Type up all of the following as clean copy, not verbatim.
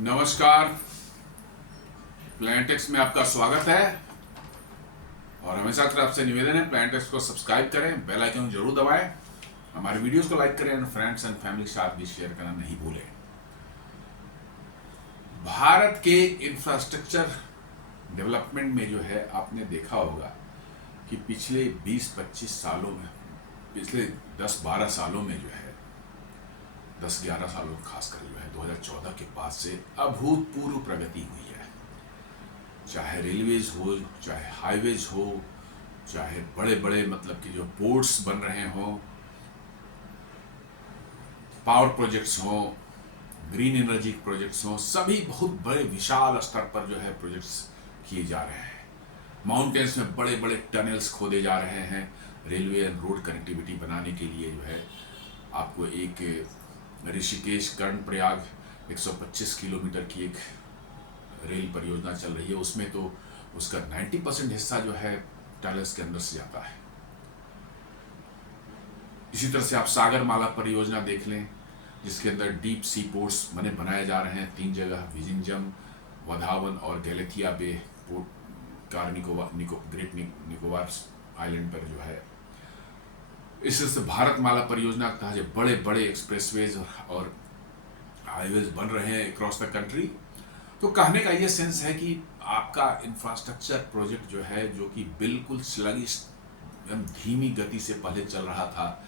नमस्कार। प्लानिटेक्स में आपका स्वागत है और हमेशा की आपसे निवेदन है प्लानिटेक्स को सब्सक्राइब करें, बेल आइकन जरूर दबाएं, हमारे वीडियोस को लाइक करें और फ्रेंड्स एंड फैमिली के साथ भी शेयर करना नहीं भूलें। भारत के इंफ्रास्ट्रक्चर डेवलपमेंट में जो है आपने देखा होगा कि पिछले 20-25 सालों में, पिछले 10-12 सालों में जो है 10-11 सालों खासकर जो है 2014 के बाद से अभूतपूर्व प्रगति हुई है। चाहे रेलवेज हो, चाहे हाईवेज हो, चाहे बड़े बड़े मतलब कि जो पोर्ट्स बन रहे हों, पावर प्रोजेक्ट्स हों, ग्रीन एनर्जी प्रोजेक्ट्स हों, सभी बहुत बड़े विशाल स्तर पर जो है प्रोजेक्ट्स किए जा रहे हैं। माउंटेन्स में बड़े बड़े टनल्स खोदे जा रहे हैं रेलवे एंड रोड कनेक्टिविटी बनाने के लिए। जो है आपको एक ऋषिकेश कर्णप्रयाग 125 किलोमीटर की एक रेल परियोजना चल रही है, उसमें तो उसका 90% हिस्सा जो है टनल्स के अंदर से जाता है। इसी तरह से आप सागरमाला परियोजना देख लें, जिसके अंदर डीप सी पोर्ट्स बनाए जा रहे हैं 3 जगह, विजिंजम, वधावन और गैलेथिया बे पोर्ट ग्रेट निकोबार आइलैंड पर जो है। इससे भारतमाला परियोजना का जो बड़े बड़े एक्सप्रेसवेज और हाईवेज बन रहे हैं अक्रॉस द कंट्री। तो कहने का ये सेंस है कि आपका इंफ्रास्ट्रक्चर प्रोजेक्ट जो है, जो कि बिल्कुल स्लगिश धीमी गति से पहले चल रहा था,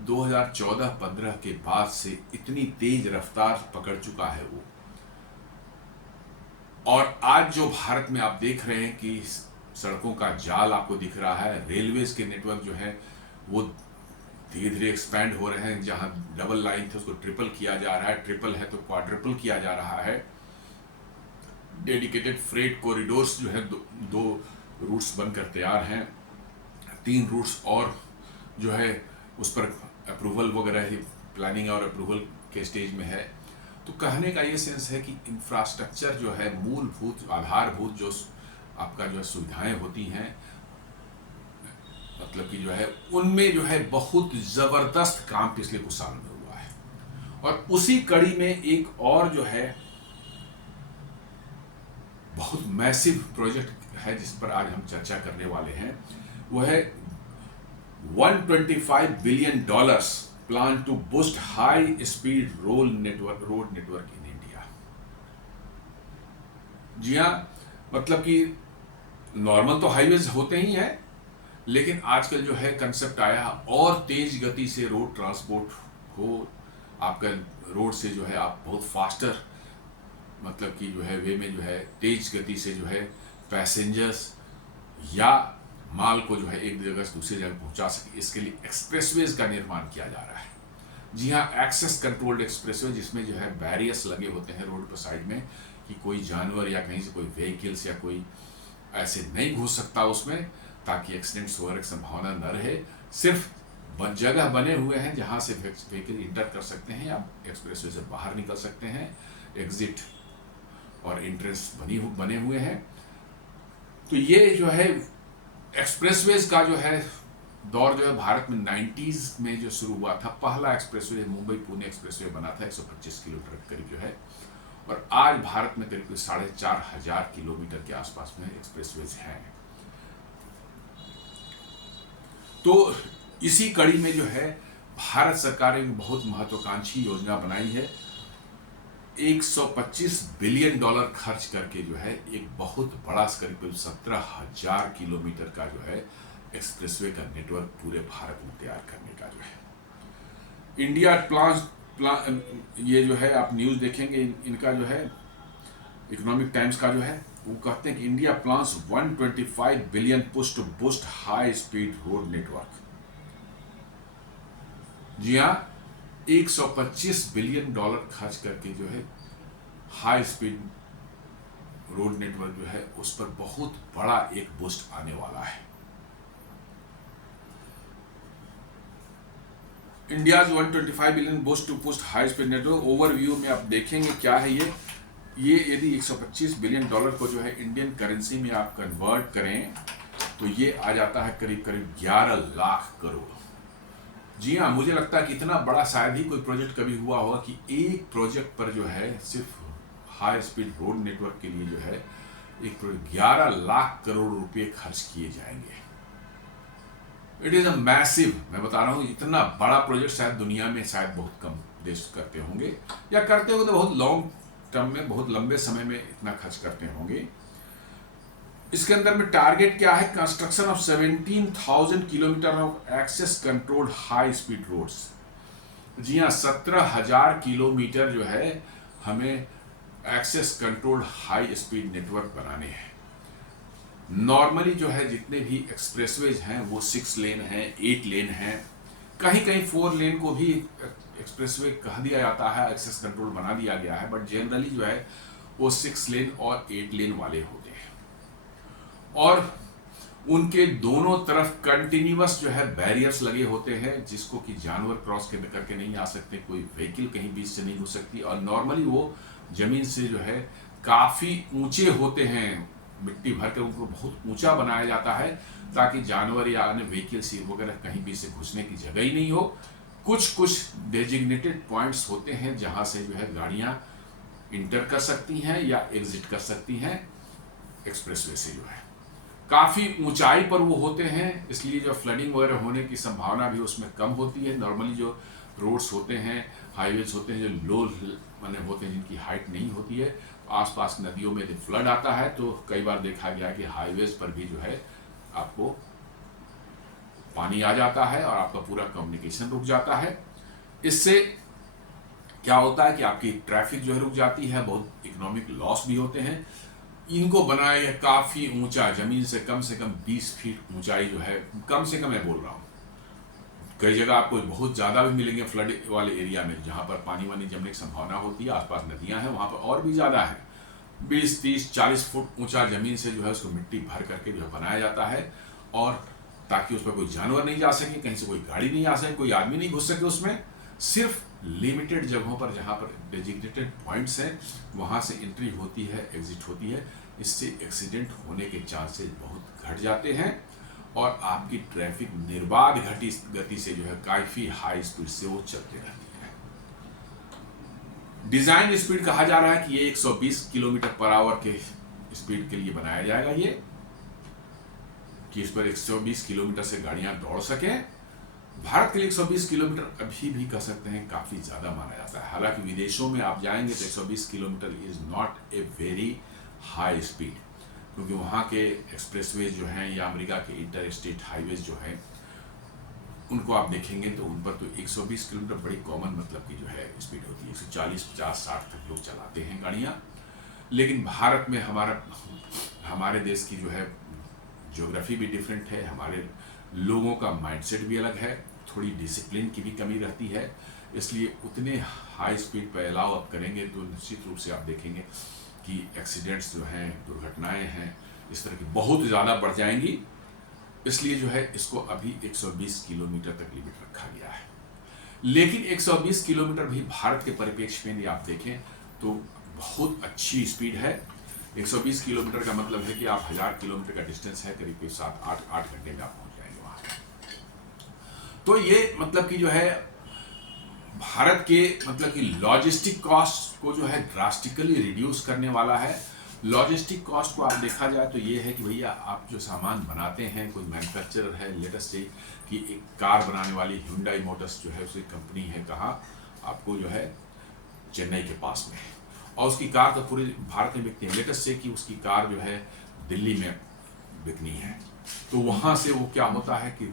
2014-15 के बाद से इतनी तेज रफ्तार पकड़ चुका है वो। और आज जो भारत में आप देख रहे हैं कि सड़कों का जाल आपको दिख रहा है, रेलवेज के नेटवर्क जो है वो धीरे धीरे एक्सपैंड हो रहे हैं। जहां डबल लाइन थे उसको ट्रिपल किया जा रहा है, ट्रिपल है तो क्वाड्रिपल किया जा रहा है। डेडिकेटेड फ्रेट कॉरिडोर्स जो है दो रूट्स बनकर तैयार हैं, 3 रूट्स और जो है उस पर अप्रूवल वगैरह प्लानिंग और अप्रूवल के स्टेज में है। तो कहने का ये सेंस है कि इंफ्रास्ट्रक्चर जो है, मूलभूत आधारभूत जो आपका जो है सुविधाएं होती हैं, मतलब कि जो है उनमें जो है बहुत जबरदस्त काम पिछले कुछ सालों में हुआ है। और उसी कड़ी में एक और जो है बहुत मैसिव प्रोजेक्ट है जिस पर आज हम चर्चा करने वाले हैं, वो है $125 billion plan to boost high speed road network in India. जी हाँ, मतलब कि नॉर्मल तो हाईवेज होते ही हैं, लेकिन आजकल जो है कंसेप्ट आया और तेज गति से रोड ट्रांसपोर्ट हो। आपका रोड से जो है आप बहुत फास्टर मतलब कि जो है वे में जो है तेज गति से जो है पैसेंजर्स या माल को जो है एक जगह से दूसरी जगह पहुंचा सके, इसके लिए एक्सप्रेसवेज का निर्माण किया जा रहा है। जी हाँ, एक्सेस कंट्रोल्ड एक्सप्रेसवे, जिसमें जो है बैरियर्स लगे होते हैं रोड पर साइड में कि कोई जानवर या कहीं से कोई व्हीकल्स या कोई ऐसे नहीं घुस सकता उसमें, ताकि एक्सीडेंट्स वगैरह की संभावना न रहे। सिर्फ जगह बने हुए हैं जहां से व्हीकल इंटर कर सकते हैं या एक्सप्रेसवे से बाहर निकल सकते हैं। एग्जिट और एंट्रेंस बने हुए हैं। तो ये जो है एक्सप्रेसवेज का जो है दौर जो है भारत में 90s में जो शुरू हुआ था। पहला एक्सप्रेसवे मुंबई पुणे एक्सप्रेसवे बना था 125 किलोमीटर करीब जो है, और आज भारत में करीब 4,500 किलोमीटर के आसपास में एक्सप्रेसवेज हैं। तो इसी कड़ी में जो है भारत सरकार ने बहुत महत्वाकांक्षी योजना बनाई है। $125 बिलियन खर्च करके जो है एक बहुत बड़ा करीब 17,000 किलोमीटर का जो है एक्सप्रेसवे का नेटवर्क पूरे भारत में तैयार करने का जो है इंडिया प्लान। ये जो है आप न्यूज़ देखेंगे, इनका जो है इकोनॉमिक टाइम्स का जो है वो कहते हैं कि India plans 125 billion push to boost high speed road network. जी हाँ, $125 बिलियन खर्च करके जो है हाई स्पीड रोड नेटवर्क जो है उस पर बहुत बड़ा एक बूस्ट आने वाला है। India 125 billion boost to boost high speed network overview में आप देखेंगे क्या है ये यदि $125 बिलियन को जो है इंडियन करेंसी में आप कन्वर्ट करें तो ये आ जाता है करीब 11 लाख करोड़। जी हाँ, मुझे लगता है कि इतना बड़ा शायद ही कोई प्रोजेक्ट कभी हुआ होगा कि एक प्रोजेक्ट पर जो है सिर्फ हाई स्पीड रोड नेटवर्क के लिए जो है 11 लाख करोड़ रुपए खर्च किए जाएंगे। इट इज अ मैसिव, मैं बता रहा हूँ, इतना बड़ा प्रोजेक्ट शायद दुनिया में शायद बहुत कम देश करते होंगे, या करते होंगे तो बहुत लॉन्ग टर्म में, बहुत लंबे समय में इतना खर्च करते होंगे। इसके अंदर में टारगेट क्या है? Construction of 17,000 kilometre of access controlled high speed roads. जी हाँ, 17,000 किलोमीटर जो है हमें access controlled high speed network बनाने हैं। नॉर्मली जो है जितने भी एक्सप्रेसवेज हैं वो 6 लेन हैं, 8 लेन हैं, कहीं कहीं 4 लेन को भी एक्सप्रेसवे कह दिया जाता है, एक्सेस कंट्रोल बना दिया गया है, बट जनरली जो है वो 6 लेन और 8 लेन वाले होते हैं। और उनके दोनों तरफ कंटिन्यूअस जो है बैरियर्स लगे होते हैं, जिसको कि जानवर क्रॉस करके नहीं आ सकते, कोई व्हीकल कहीं बीच से नहीं घुस सकती। और नॉर्मली वो जमीन से जो है काफ़ी ऊंचे होते हैं, मिट्टी भर कर उनको बहुत ऊंचा बनाया जाता है ताकि जानवर या अन्य व्हीकल्स वगैरह कहीं भी से घुसने की जगह ही नहीं हो। कुछ डेजिग्नेटेड पॉइंट्स होते हैं जहां से जो है गाड़ियां इंटर कर सकती हैं या एग्जिट कर सकती हैं एक्सप्रेसवे से। जो है काफ़ी ऊंचाई पर वो होते हैं, इसलिए जो फ्लडिंग वगैरह होने की संभावना भी उसमें कम होती है। नॉर्मली जो रोड्स होते हैं, हाईवेज होते हैं, जो लो माने होते हैं, जिनकी हाइट नहीं होती है, आसपास नदियों में जब फ्लड आता है तो कई बार देखा गया कि हाईवेज पर भी जो है आपको पानी आ जाता है और आपका पूरा कम्युनिकेशन रुक जाता है। इससे क्या होता है कि आपकी ट्रैफिक जो है रुक जाती है, बहुत इकोनॉमिक लॉस भी होते हैं। इनको बनाए काफ़ी ऊंचा, जमीन से कम 20 फीट ऊंचाई जो है, कम से कम मैं बोल रहा हूँ। कई जगह आपको बहुत ज़्यादा भी मिलेंगे फ्लड वाले एरिया में, जहाँ पर पानी वानी जमने की संभावना होती है, आसपास नदियाँ हैं, वहाँ पर और भी ज़्यादा है। 20, 30, 40 फुट ऊंचा जमीन से जो है उसको मिट्टी भर करके जो है बनाया जाता है, और ताकि उस पर कोई जानवर नहीं जा सके, कहीं से कोई गाड़ी नहीं आ सके, कोई आदमी नहीं घुस सके उसमें। सिर्फ लिमिटेड जगहों पर जहाँ पर डेजिग्नेटेड पॉइंट्स हैं वहाँ से एंट्री होती है, एग्जिट होती है। इससे एक्सीडेंट होने के चांसेस बहुत घट जाते हैं और आपकी ट्रैफिक निर्बाध गति से जो है काफ़ी हाई स्पीड से वो चलते रहती है। डिज़ाइन स्पीड कहा जा रहा है कि ये 120 किलोमीटर पर आवर के स्पीड के लिए बनाया जाएगा, ये कि इस पर 120 किलोमीटर से गाड़ियां दौड़ सकें। भारत के लिए 120 किलोमीटर अभी भी कह सकते हैं काफ़ी ज़्यादा माना जाता है। हालांकि विदेशों में आप जाएंगे तो 120 kilometre is not a very high speed, क्योंकि वहाँ के एक्सप्रेसवेज जो हैं या अमेरिका के इंटर स्टेट हाईवेज जो हैं उनको आप देखेंगे तो उन पर तो 120 किलोमीटर बड़ी कॉमन मतलब की जो है स्पीड होती है। 140, 50, 60 तक लोग चलाते हैं गाड़ियाँ। लेकिन भारत में हमारे देश की जो है ज्योग्राफी भी डिफरेंट है, हमारे लोगों का माइंडसेट भी अलग है, थोड़ी डिसिप्लिन की भी कमी रहती है, इसलिए उतने हाई स्पीड पर अलाउ आप करेंगे तो निश्चित रूप से आप देखेंगे कि एक्सीडेंट्स जो हैं, दुर्घटनाएं हैं, इस तरह की बहुत ज़्यादा बढ़ जाएंगी। इसलिए जो है इसको अभी 120 किलोमीटर तक लिमिट रखा गया है। लेकिन 120 किलोमीटर भी भारत के परिप्रेक्ष्य में आप देखें तो बहुत अच्छी स्पीड है। 120 किलोमीटर का मतलब है कि आप 1000 किलोमीटर का डिस्टेंस है, करीब 7-8 घंटे में आप पहुंच जाएंगे वहां। तो ये मतलब कि जो है भारत के मतलब कि लॉजिस्टिक कॉस्ट को जो है ड्रास्टिकली रिड्यूस करने वाला है। लॉजिस्टिक कॉस्ट को आप देखा जाए तो ये है कि भैया आप जो सामान बनाते हैं, कोई मैन्युफैक्चरर है, लेटेस्ट से कि एक कार बनाने वाली Hyundai मोटर्स जो है उसकी कंपनी है, कहाँ आपको जो है चेन्नई के पास में है, और उसकी कार तो पूरे भारत में बिकती है। लेटेस्ट से कि उसकी कार जो है दिल्ली में बिकनी है, तो वहाँ से वो क्या होता है कि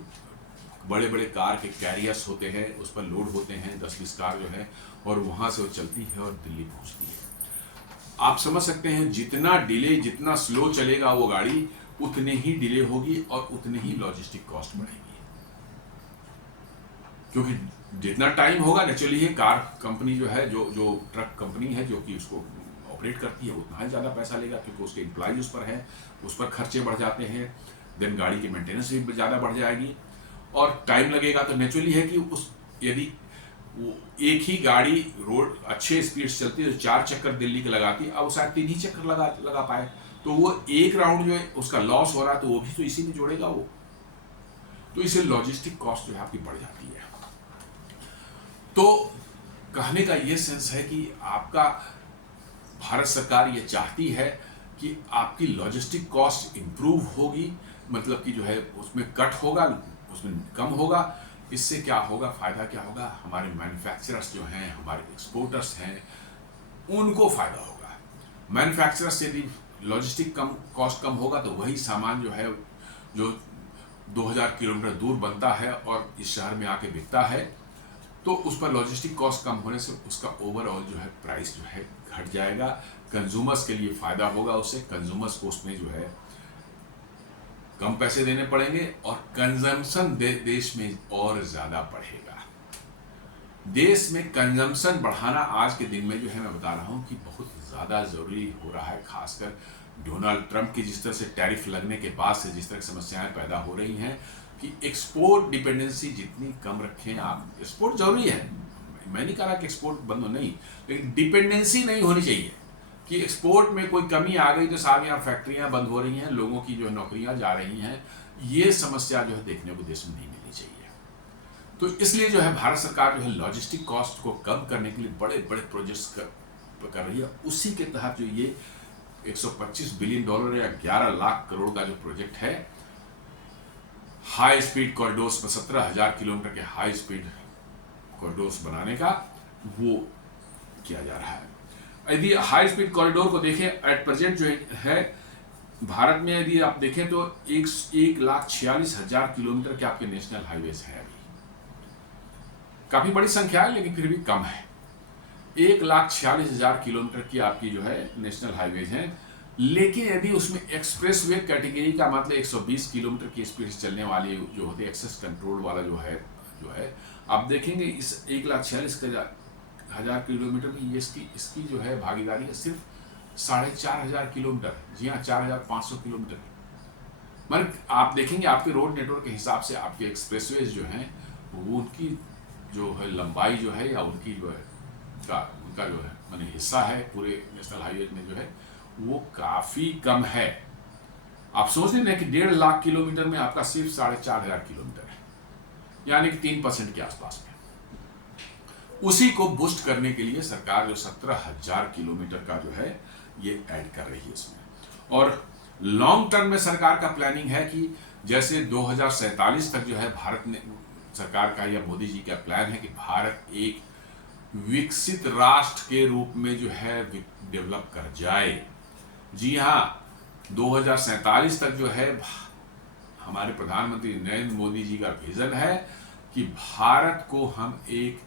बड़े बड़े कार के कैरियर्स होते हैं, उस पर लोड होते हैं 10-20 कार जो है, और वहाँ से वो चलती है और दिल्ली पहुँचती है। आप समझ सकते हैं जितना डिले, जितना स्लो चलेगा वो गाड़ी, उतने ही डिले होगी और उतने ही लॉजिस्टिक कॉस्ट बढ़ेगी, क्योंकि जितना टाइम होगा नेचुरली है कार कंपनी जो है, जो ट्रक कंपनी है जो कि उसको ऑपरेट करती है, उतना ही ज़्यादा पैसा लेगा, क्योंकि उसके एम्प्लॉयज उस पर है, उस पर खर्चे बढ़ जाते हैं। देन गाड़ी की मेंटेनेंस भी ज़्यादा बढ़ जाएगी और टाइम लगेगा। तो नेचुरली है कि उस यदि वो एक ही गाड़ी रोड अच्छे स्पीड से चलती है तो 4 चक्कर दिल्ली के लगाती है, अब वो शायद 3 ही चक्कर लगा पाए, तो वो एक राउंड जो है उसका लॉस हो रहा है, तो वो भी तो इसी में जोड़ेगा वो। तो इसे लॉजिस्टिक कॉस्ट जो है आपकी बढ़ जाती है। तो कहने का ये सेंस है कि आपका भारत सरकार ये चाहती है कि आपकी लॉजिस्टिक कॉस्ट इम्प्रूव होगी, मतलब कि जो है उसमें कट होगा, उसमें कम होगा। इससे क्या होगा, फ़ायदा क्या होगा, हमारे मैन्युफैक्चरर्स जो हैं, हमारे एक्सपोर्टर्स हैं, उनको फ़ायदा होगा। मैन्युफैक्चरर्स से यदि लॉजिस्टिक कॉस्ट कम होगा तो वही सामान जो है, जो 2000 किलोमीटर दूर बनता है और इस शहर में आके बिकता है, तो उस पर लॉजिस्टिक कॉस्ट कम होने से उसका ओवरऑल जो है प्राइस जो है घट जाएगा। कंज्यूमर्स के लिए फ़ायदा होगा, उससे कंज्यूमर्स को उसमें जो है कम पैसे देने पड़ेंगे और कंजम्पशन देश में और ज़्यादा बढ़ेगा। देश में कंजम्पशन बढ़ाना आज के दिन में जो है, मैं बता रहा हूँ कि बहुत ज़्यादा ज़रूरी हो रहा है। खासकर डोनाल्ड ट्रंप की जिस तरह से टैरिफ लगने के बाद से जिस तरह समस्याएं पैदा हो रही हैं कि एक्सपोर्ट डिपेंडेंसी जितनी कम रखें आप। एक्सपोर्ट जरूरी है, मैं नहीं कह रहा कि एक्सपोर्ट बंद हो, नहीं, लेकिन डिपेंडेंसी नहीं होनी चाहिए कि एक्सपोर्ट में कोई कमी आ गई तो सारी यहाँ फैक्ट्रियाँ बंद हो रही हैं, लोगों की जो नौकरियाँ जा रही हैं। ये समस्या जो है देखने को देश में नहीं मिलनी चाहिए। तो इसलिए जो है भारत सरकार जो है लॉजिस्टिक कॉस्ट को कम करने के लिए बड़े बड़े प्रोजेक्ट्स कर रही है। उसी के तहत जो ये $125 बिलियन या 11 लाख करोड़ का जो प्रोजेक्ट है, हाई स्पीड कॉरिडोर्स में 17,000 किलोमीटर के हाई स्पीड कॉरिडोर्स बनाने का, वो किया जा रहा है। यदि हाई स्पीड कॉरिडोर को देखें, एट प्रेजेंट जो है भारत में यदि आप देखें तो 1,46,000 किलोमीटर के आपके नेशनल हाईवेज हैं। अभी काफी बड़ी संख्या है लेकिन फिर भी कम है। 1,46,000 किलोमीटर की आपकी जो है नेशनल हाईवेज हैं, लेकिन यदि उसमें एक्सप्रेस वे कैटेगरी का मतलब 120 किलोमीटर की स्पीड से चलने वाली जो होती है, एक्सेस कंट्रोल वाला जो है आप देखेंगे इस 1,46,000 किलोमीटर में इसकी जो है भागीदारी है सिर्फ 4,500 किलोमीटर। जी हाँ, 4,500 किलोमीटर। मतलब आप देखेंगे आपके रोड नेटवर्क के हिसाब से आपके एक्सप्रेसवेज जो हैं वो उनकी जो है लंबाई जो है या उनकी जो है उनका जो है माने हिस्सा है पूरे नेशनल हाईवे में जो है वो काफी कम है। आप सोच रहे हैं कि 1.5 लाख किलोमीटर में आपका सिर्फ 4,500 किलोमीटर है, यानी कि 3% के आसपास में। उसी को बूस्ट करने के लिए सरकार जो 17,000 किलोमीटर का जो है ये ऐड कर रही है इसमें। और लॉन्ग टर्म में सरकार का प्लानिंग है कि जैसे 2047 तक जो है भारत ने सरकार का या मोदी जी का प्लान है कि भारत एक विकसित राष्ट्र के रूप में जो है डेवलप कर जाए। जी हाँ, 2047 तक जो है हमारे प्रधानमंत्री नरेंद्र मोदी जी का विजन है कि भारत को हम एक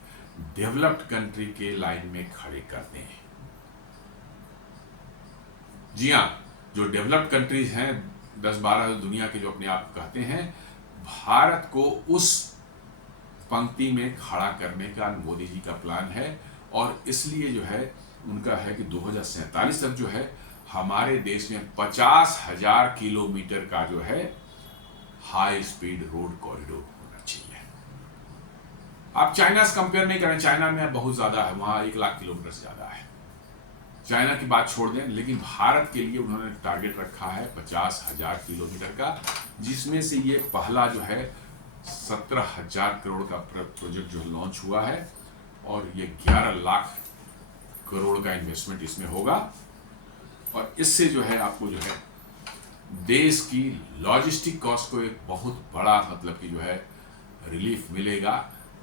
डेवलप्ड कंट्री के लाइन में खड़े कर दें। जी हाँ, जो डेवलप्ड कंट्रीज हैं 10-12 दुनिया के जो अपने आप कहते हैं, भारत को उस पंक्ति में खड़ा करने का मोदी जी का प्लान है। और इसलिए जो है उनका है कि 2047 तक जो है हमारे देश में 50,000 किलोमीटर का जो है हाई स्पीड रोड कॉरिडोर होना चाहिए। आप चाइना से कंपेयर नहीं करें, चाइना में बहुत ज्यादा है, वहां 1 लाख किलोमीटर से ज्यादा है। चाइना की बात छोड़ दें, लेकिन भारत के लिए उन्होंने टारगेट रखा है 50,000 किलोमीटर का, जिसमें से ये पहला जो है 17,000 करोड़ का प्रोजेक्ट जो लॉन्च हुआ है और ये 11 लाख करोड़ का इन्वेस्टमेंट इसमें होगा। और इससे जो है आपको जो है देश की लॉजिस्टिक कॉस्ट को एक बहुत बड़ा मतलब कि जो है रिलीफ मिलेगा।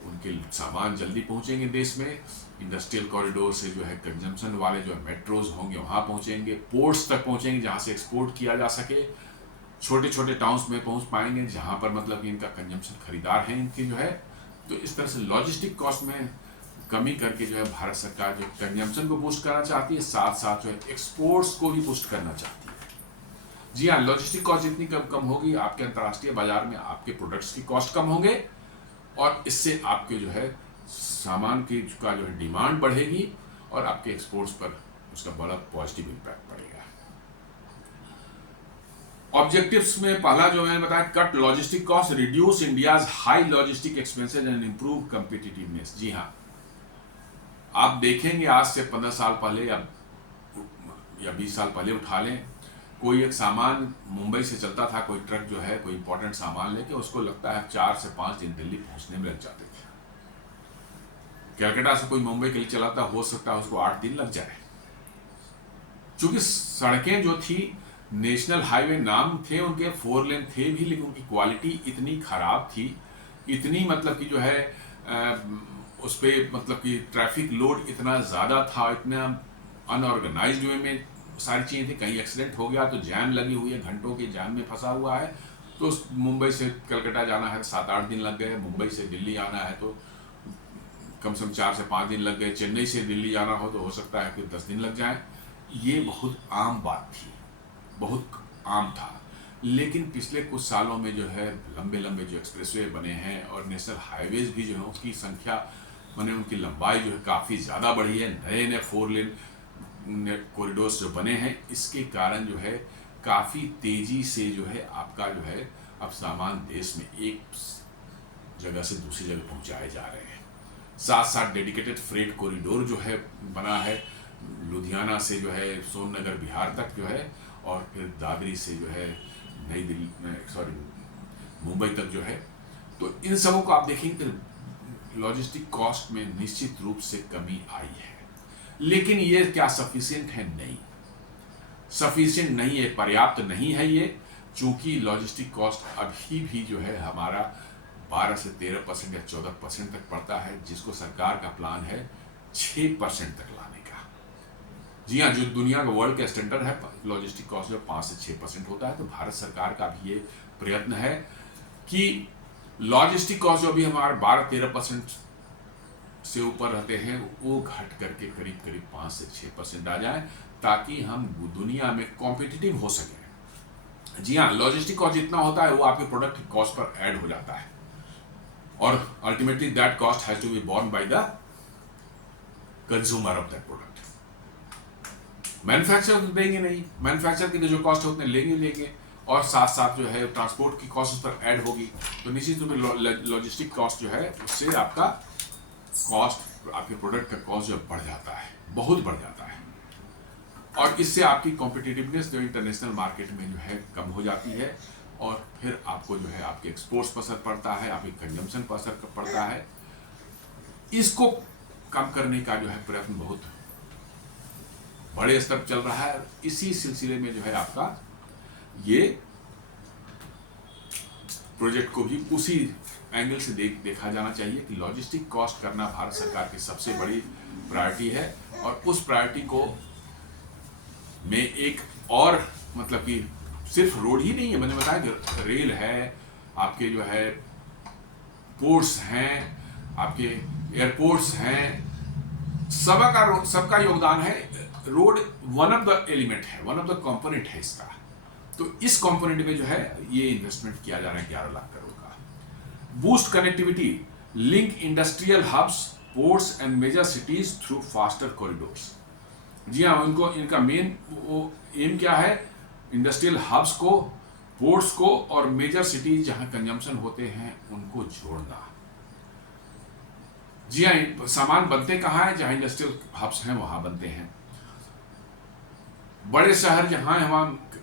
उनके सामान जल्दी पहुंचेंगे देश में, इंडस्ट्रियल कॉरिडोर से जो है कंजम्पशन वाले जो मेट्रोज होंगे वहां पहुंचेंगे, पोर्ट्स तक पहुंचेंगे जहां से एक्सपोर्ट किया जा सके, छोटे छोटे टाउन्स में पहुंच पाएंगे जहां पर मतलब इनका कंजम्पशन खरीदार है इनकी जो है। तो इस तरह से लॉजिस्टिक कॉस्ट में कमी करके जो है भारत सरकार जो कंजम्पशन को बूस्ट करना चाहती है, साथ साथ जो है एक्सपोर्ट्स को भी बूस्ट करना चाहती है। जी हाँ, लॉजिस्टिक कॉस्ट जितनी कम होगी, आपके अंतर्राष्ट्रीय बाजार में आपके प्रोडक्ट्स की कॉस्ट कम होंगे और इससे आपके जो है सामान की का जो है डिमांड बढ़ेगी और आपके एक्सपोर्ट्स पर उसका बड़ा पॉजिटिव इम्पैक्ट पड़ेगा। ऑब्जेक्टिव्स में पहला जो मैंने बताया, cut logistic cost, reduce India's high logistic expenses and improve competitiveness. जी हाँ, आप देखेंगे आज से 15 साल पहले या 20 साल पहले उठा लें, कोई एक सामान मुंबई से चलता था, कोई ट्रक जो है कोई इंपॉर्टेंट सामान लेके, उसको लगता है 4 से 5 दिन दिल्ली पहुंचने में लग जाते थे। कलकत्ता से कोई मुंबई के लिए चलाता, हो सकता है उसको 8 दिन लग जाए। चूंकि सड़कें जो थी नेशनल हाईवे नाम थे उनके, 4 लेन थे भी, लेकिन उनकी क्वालिटी इतनी खराब थी, इतनी मतलब कि जो है उस पर मतलब कि ट्रैफिक लोड इतना ज़्यादा था, इतना अनऑर्गेनाइज्ड वे में सारी चीज़ें थी। कहीं एक्सीडेंट हो गया तो जैम लगी हुई है, घंटों की जैम में फंसा हुआ है। तो मुंबई से कलकत्ता जाना है 7-8 दिन लग गए, मुंबई से दिल्ली आना है तो कम से कम 4 से 5 दिन लग गए, चेन्नई से दिल्ली जाना हो सकता है कि 10 दिन लग जाए। ये बहुत आम बात थी, बहुत आम था। लेकिन पिछले कुछ सालों में जो है लंबे लंबे जो एक्सप्रेसवे बने हैं और नेशनल हाईवेज भी जो है उसकी संख्या माने उनकी लंबाई जो है काफ़ी ज़्यादा बढ़ी है, नए नए 4 लेन कॉरिडोर्स जो बने हैं, इसके कारण जो है काफ़ी तेज़ी से जो है आपका जो है अब सामान देश में एक जगह से दूसरी जगह पहुंचाए जा रहे हैं। साथ साथ डेडिकेटेड फ्रेट कॉरिडोर जो है बना है, लुधियाना से जो है सोननगर बिहार तक जो है, और फिर दादरी से जो है नई दिल्ली मुंबई तक जो है। तो इन सबों को आप देखेंगे लॉजिस्टिक कॉस्ट में निश्चित रूप से कमी आई है, लेकिन ये क्या सफिशिएंट है? नहीं, सफिशिएंट नहीं है, पर्याप्त नहीं है ये, चूंकि लॉजिस्टिक कॉस्ट अभी भी जो है हमारा 12 से 13% या 14% तक पड़ता है, जिसको सरकार का प्लान है 6% तक लाने का। जी हाँ, जो दुनिया का वर्ल्ड का स्टैंडर्ड है लॉजिस्टिक कॉस्ट जो 5 से 6% होता है, तो भारत सरकार का भी ये प्रयत्न है कि लॉजिस्टिक कॉस्ट जो अभी हमारे 12-13% से ऊपर रहते हैं वो घट करके करीब करीब 5 से 6% आ जाए, ताकि हम दुनिया में कॉम्पिटिटिव हो सकें। जी हाँ, लॉजिस्टिक कॉस्ट जितना होता है वो आपके प्रोडक्ट की कॉस्ट पर ऐड हो जाता है, और ultimately that cost has to be borne by the consumer of that product. Manufacturer तो देंगे नहीं, मैन्युफैक्चरर की जो कॉस्ट है उतने लेंगे, और साथ साथ जो है ट्रांसपोर्ट की कॉस्ट उस पर ऐड होगी, तो निश्चित रूप में लॉजिस्टिक कॉस्ट जो है उससे आपका कॉस्ट, आपके प्रोडक्ट का कॉस्ट जो बढ़ जाता है, बहुत बढ़ जाता है, और इससे आपकी कॉम्पिटिटिवनेस जो इंटरनेशनल मार्केट में जो है कम हो जाती है, और फिर आपको जो है आपके एक्सपोर्ट्स पर असर पड़ता है, आपके कंजम्पशन पर असर पड़ता है। इसको कम करने का जो है प्रयत्न बहुत बड़े स्तर पर चल रहा है। इसी सिलसिले में जो है आपका ये प्रोजेक्ट को भी उसी एंगल से देखा जाना चाहिए कि लॉजिस्टिक कॉस्ट करना भारत सरकार की सबसे बड़ी प्रायोरिटी है, और उस प्रायोरिटी को में एक और मतलब कि सिर्फ रोड ही नहीं है, मैंने बताया कि रेल है, आपके जो है पोर्ट्स हैं, आपके एयरपोर्ट्स हैं, सबका योगदान है। Road one of the element है, वन ऑफ द कंपोनेंट है इसका। तो इस कंपोनेंट में जो है ये इन्वेस्टमेंट किया जा रहा है 11 लाख करोड़ का। Boost connectivity, link industrial hubs, ports and major cities through faster corridors. जी हाँ, इनका मेन एम क्या है? इंडस्ट्रियल हब्स को, पोर्ट्स को और मेजर सिटीज जहां कंजम्पशन होते हैं उनको जोड़ना। जी हाँ, सामान बनते कहाँ है? जहां इंडस्ट्रियल हब्स हैं वहां बनते हैं। बड़े शहर जहां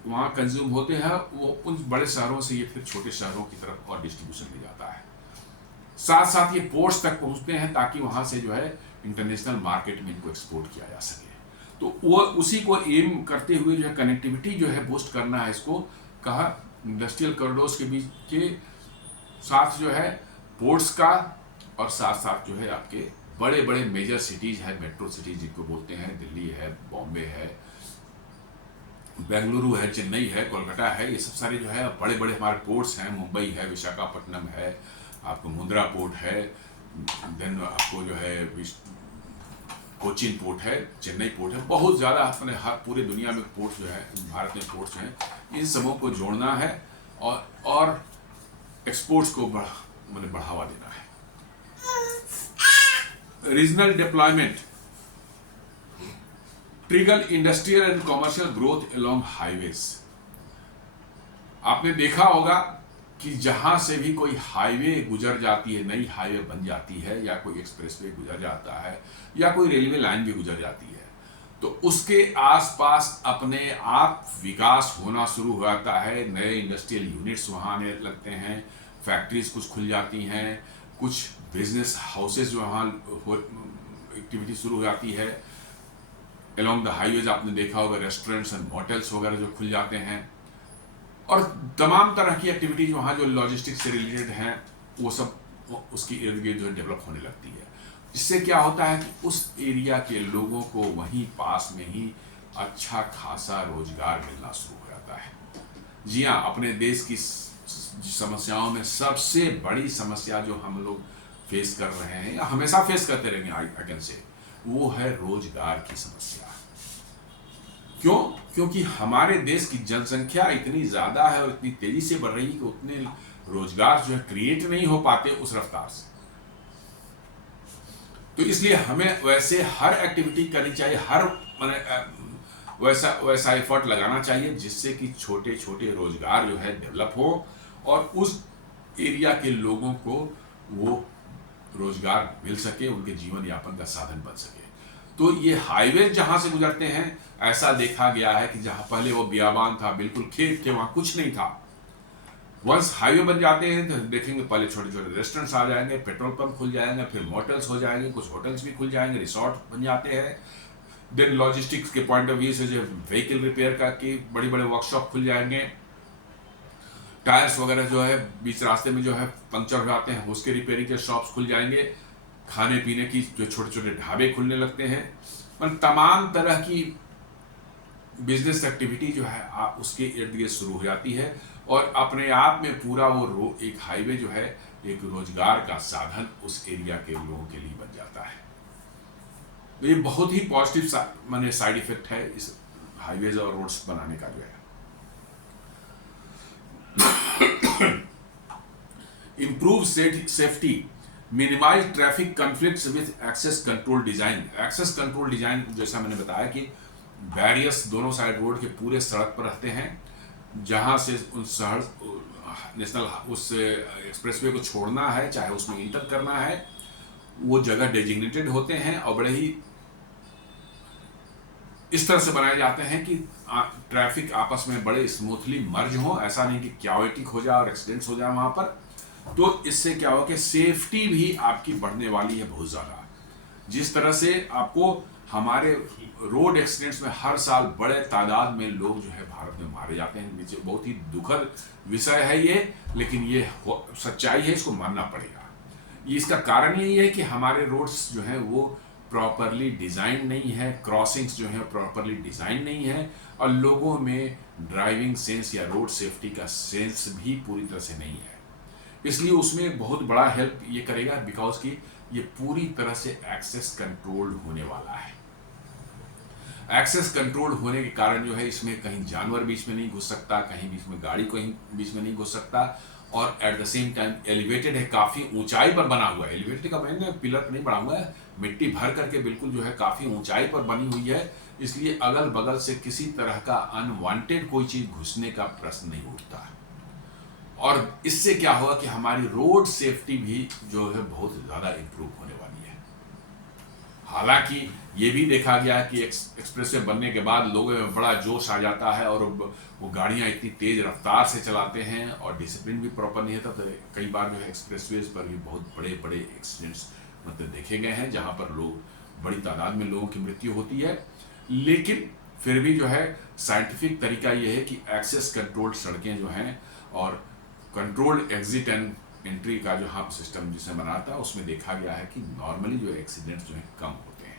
वहां कंज्यूम होते हैं, वो उन बड़े शहरों से ये फिर छोटे शहरों की तरफ और डिस्ट्रीब्यूशन में जाता है। साथ साथ ये पोर्ट्स तक पहुंचते हैं ताकि वहां से जो है इंटरनेशनल मार्केट में इनको एक्सपोर्ट किया जा सके। तो वो उसी को एम करते हुए जो है कनेक्टिविटी जो है बूस्ट करना है, इसको कहा इंडस्ट्रियल कॉरिडोर्स के बीच के साथ जो है पोर्ट्स का, और साथ साथ जो है आपके बड़े बड़े मेजर सिटीज है, मेट्रो सिटीज जिनको बोलते हैं, दिल्ली है, बॉम्बे है, बेंगलुरु है, चेन्नई है, कोलकाता है, ये सब सारे जो है बड़े बड़े हमारे पोर्ट्स हैं। मुंबई है, विशाखापट्टनम है, आपको मुंद्रा पोर्ट है, देन आपको जो है कोचिन पोर्ट है, चेन्नई पोर्ट है, बहुत ज़्यादा अपने हर पूरे दुनिया में पोर्ट्स जो है, भारत में पोर्ट्स हैं, इन सबों को जोड़ना है और एक्सपोर्ट्स को बढ़ावा देना है। Regional deployment, trigger industrial and commercial growth along highways. आपने देखा होगा कि जहां से भी कोई हाईवे गुजर जाती है, नई हाईवे बन जाती है, या कोई एक्सप्रेसवे गुजर जाता है, या कोई रेलवे लाइन भी गुजर जाती है, तो उसके आसपास अपने आप विकास होना शुरू हो जाता है। नए इंडस्ट्रियल यूनिट्स वहाँ आने लगते हैं, फैक्ट्रीज कुछ खुल जाती हैं, कुछ बिजनेस हाउसेज वहाँ एक्टिविटी शुरू हो जाती है, अलोंग द हाईवेज आपने देखा होगा रेस्टोरेंट्स एंड होटल्स वगैरह जो खुल जाते हैं, और तमाम तरह की एक्टिविटीज वहाँ जो लॉजिस्टिक्स से रिलेटेड हैं वो सब उसकी इर्द गिर्द जो डेवलप होने लगती है। इससे क्या होता है कि उस एरिया के लोगों को वहीं पास में ही अच्छा खासा रोजगार मिलना शुरू हो जाता है। जी हाँ, अपने देश की समस्याओं में सबसे बड़ी समस्या जो हम लोग फेस कर रहे हैं या हमेशा फेस करते रहेंगे, आई कैन से, वो है रोजगार की समस्या। क्यों? क्योंकि हमारे देश की जनसंख्या इतनी ज्यादा है और इतनी तेजी से बढ़ रही है कि उतने रोजगार जो है क्रिएट नहीं हो पाते उस रफ्तार से। तो इसलिए हमें वैसे हर एक्टिविटी करनी चाहिए, हर वैसा एफर्ट लगाना चाहिए जिससे कि छोटे छोटे रोजगार जो है डेवलप हो और उस एरिया के लोगों को वो रोजगार मिल सके, उनके जीवन यापन का साधन बन सके। तो ये हाईवे जहां से गुजरते हैं, ऐसा देखा गया है कि जहां पहले वो बियाबान था, बिल्कुल खेत थे, वहां कुछ नहीं था, वंस हाईवे बन जाते हैं तो देखेंगे पहले छोटे छोटे रेस्टोरेंट्स आ जाएंगे, पेट्रोल पंप खुल जाएंगे, फिर मोटल्स हो जाएंगे, कुछ होटल्स भी खुल जाएंगे, रिसोर्ट बन जाते हैं। देन लॉजिस्टिक्स के पॉइंट ऑफ व्यू से जो व्हीकल रिपेयर का की बड़ी बड़े वर्कशॉप खुल जाएंगे, टायर्स वगैरह जो है बीच रास्ते में जो है पंक्चर हो जाते हैं उसके रिपेयरिंग के शॉप्स खुल जाएंगे, खाने पीने की जो छोटे छोटे ढाबे खुलने लगते हैं, मतलब तमाम तरह की बिजनेस एक्टिविटी जो है आप उसके इर्द गिर्द शुरू हो जाती है और अपने आप में पूरा वो एक हाईवे जो है एक रोजगार का साधन उस एरिया के लोगों के लिए बन जाता है। तो ये बहुत ही पॉजिटिव माने साइड इफेक्ट है इस हाईवेज और रोड्स बनाने का जो है। Improve safety, minimise traffic conflicts with access control design. Access control design जैसा मैंने बताया कि बैरियर्स दोनों साइड रोड के पूरे सड़क पर रहते हैं, जहां से उस नेशनल उस एक्सप्रेसवे को छोड़ना है चाहे उसमें इंटर करना है, वो जगह डेजिग्नेटेड होते हैं और बड़े ही इस तरह से बनाए जाते हैं कि ट्रैफिक आपस में बड़े स्मूथली मर्ज हो, ऐसा नहीं कि क्याओटिक हो जाए और एक्सीडेंट्स हो जाए वहां पर। तो इससे क्या होगा कि सेफ्टी भी आपकी बढ़ने वाली है बहुत ज़्यादा। जिस तरह से आपको हमारे रोड एक्सीडेंट्स में हर साल बड़े तादाद में लोग जो है भारत में मारे जाते हैं, बहुत ही दुखद विषय है ये, लेकिन ये सच्चाई है, इसको मानना पड़ेगा। इसका कारण यही है कि हमारे रोड्स जो है वो प्रॉपरली डिज़ाइन नहीं है, क्रॉसिंग्स जो है प्रॉपरली डिज़ाइन नहीं है और लोगों में ड्राइविंग सेंस या रोड सेफ्टी का सेंस भी पूरी तरह से नहीं है। इसलिए उसमें बहुत बड़ा हेल्प ये करेगा बिकॉज कि ये पूरी तरह से एक्सेस कंट्रोल्ड होने वाला है। एक्सेस कंट्रोल होने के कारण जो है इसमें कहीं जानवर बीच में नहीं घुस सकता, कहीं बीच में गाड़ी कहीं बीच में नहीं घुस सकता और at the same time elevated है, काफ़ी ऊंचाई पर बना हुआ है। एलिवेटेड का मैंने पिलर नहीं बना हुआ है, मिट्टी भर करके बिल्कुल जो है काफ़ी ऊंचाई पर बनी हुई है, इसलिए अगल बगल से किसी तरह का अनवांटेड कोई चीज़ घुसने का प्रश्न नहीं उठता है। और इससे क्या होगा कि हमारी रोड सेफ्टी भी जो है बहुत ज़्यादा इम्प्रूव होने वाली है। हालांकि ये भी देखा गया है कि एक्सप्रेसवे बनने के बाद लोगों में बड़ा जोश आ जाता है और वो गाड़ियाँ इतनी तेज़ रफ्तार से चलाते हैं और डिसिप्लिन भी प्रॉपर नहीं होता, तो कई बार जो है एक्सप्रेसवेज पर भी बहुत बड़े बड़े एक्सीडेंट्स मतलब देखे गए हैं जहाँ पर लोग बड़ी तादाद में लोगों की मृत्यु होती है। लेकिन फिर भी जो है साइंटिफिक तरीका ये है कि एक्सेस कंट्रोल्ड सड़कें जो हैं और कंट्रोल्ड एग्जिट एंड एंट्री का जो हम सिस्टम जिसे बनाता है उसमें देखा गया है कि नॉर्मली जो एक्सीडेंट्स जो है कम होते हैं।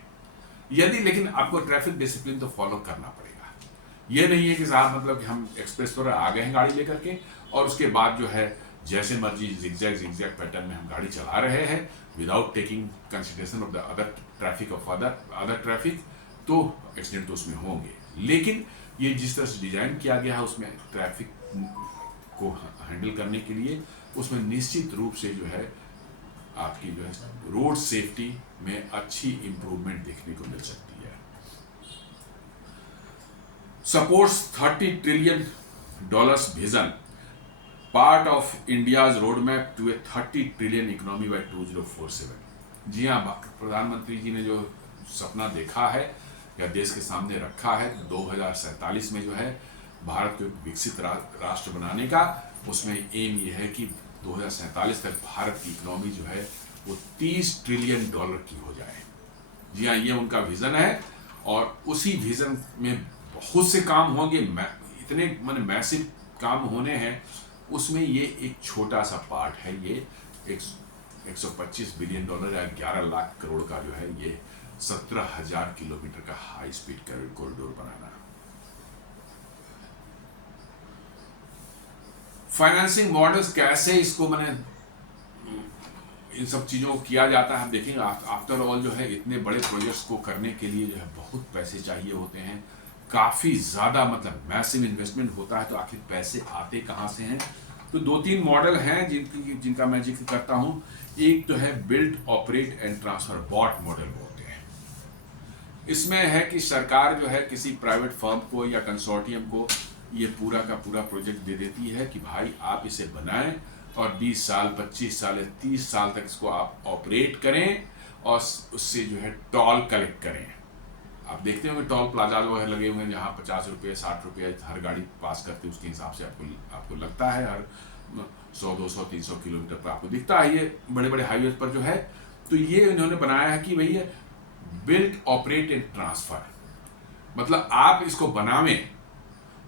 यदि लेकिन आपको ट्रैफिक डिसिप्लिन तो फॉलो करना पड़ेगा। ये नहीं है कि साहब मतलब कि हम एक्सप्रेस पर आ गए हैं गाड़ी लेकर के और उसके बाद जो है जैसे मर्जी जिगजैग पैटर्न में हम गाड़ी चला रहे हैं without taking consideration of the other traffic of other traffic, तो एक्सीडेंट तो उसमें होंगे। लेकिन ये जिस तरह से डिजाइन किया गया है उसमें ट्रैफिक को हैंडल करने के लिए उसमें निश्चित रूप से जो है आपकी जो है रोड सेफ्टी में अच्छी इंप्रूवमेंट देखने को मिल सकती है। Supports $30 trillion vision, part of India's road map to a 30 trillion economy by 2047। जी हाँ, प्रधानमंत्री जी ने जो सपना देखा है या देश के सामने रखा है 2047 में जो है भारत को एक विकसित राष्ट्र बनाने का, उसमें एम ये है कि 2047 तक भारत की इकोनॉमी जो है वो $30 ट्रिलियन की हो जाए। जी हाँ, ये उनका विजन है और उसी विजन में बहुत से काम होंगे, इतने मैंने मैसिव काम होने हैं, उसमें ये एक छोटा सा पार्ट है। ये एक 125 बिलियन डॉलर या 11 लाख करोड़ का जो है ये 17,000 किलोमीटर का हाई स्पीड कॉरिडोर बनाना। फाइनेंसिंग मॉडल्स कैसे इसको मैंने इन सब चीज़ों को किया जाता है, देखेंगे। आफ्टर ऑल जो है इतने बड़े प्रोजेक्ट्स को करने के लिए जो है बहुत पैसे चाहिए होते हैं, काफ़ी ज़्यादा, मतलब मैसिव इन्वेस्टमेंट होता है। तो आखिर पैसे आते कहाँ से हैं? तो 2-3 मॉडल हैं जिनका मैं जिक्र करता हूँ। एक तो है build operate and transfer, BOT model बोलते हैं। इसमें है कि सरकार जो है किसी प्राइवेट फर्म को या कंसोर्टियम को ये पूरा का पूरा प्रोजेक्ट दे देती है कि भाई आप इसे बनाएं और 20 साल 25 साल 30 साल तक इसको आप ऑपरेट करें और उससे जो है टॉल कलेक्ट करें। आप देखते होंगे टॉल प्लाजा वगैरह लगे हुए हैं जहाँ 50 रुपये 60 रुपये हर गाड़ी पास करते हैं, उसके हिसाब से आपको लगता है हर 100 200 300 किलोमीटर पर आपको दिखता है ये बड़े बड़े हाईवे पर जो है। तो ये इन्होंने बनाया है कि भैया बिल्ड ऑपरेट एंड ट्रांसफर, मतलब आप इसको बनावें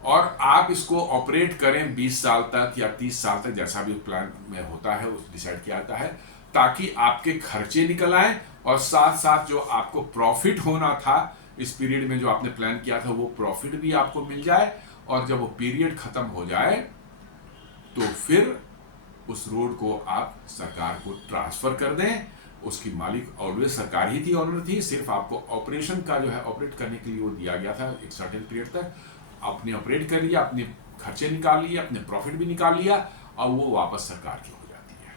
और आप इसको ऑपरेट करें 20 साल तक या 30 साल तक, जैसा भी प्लान में होता है उस डिसाइड किया जाता है, ताकि आपके खर्चे निकल आए और साथ साथ जो आपको प्रॉफिट होना था इस पीरियड में जो आपने प्लान किया था वो प्रॉफिट भी आपको मिल जाए। और जब वो पीरियड खत्म हो जाए तो फिर उस रोड को आप सरकार को ट्रांसफर कर दें। उसकी मालिक ऑलवेज सरकार ही थी, ऑनर थी, सिर्फ आपको ऑपरेशन का जो है ऑपरेट करने के लिए वो दिया गया था एक सर्टेन पीरियड तक। आपने ऑपरेट कर लिया, अपने खर्चे निकाल लिए, अपने प्रॉफिट भी निकाल लिया और वो वापस सरकार की हो जाती है।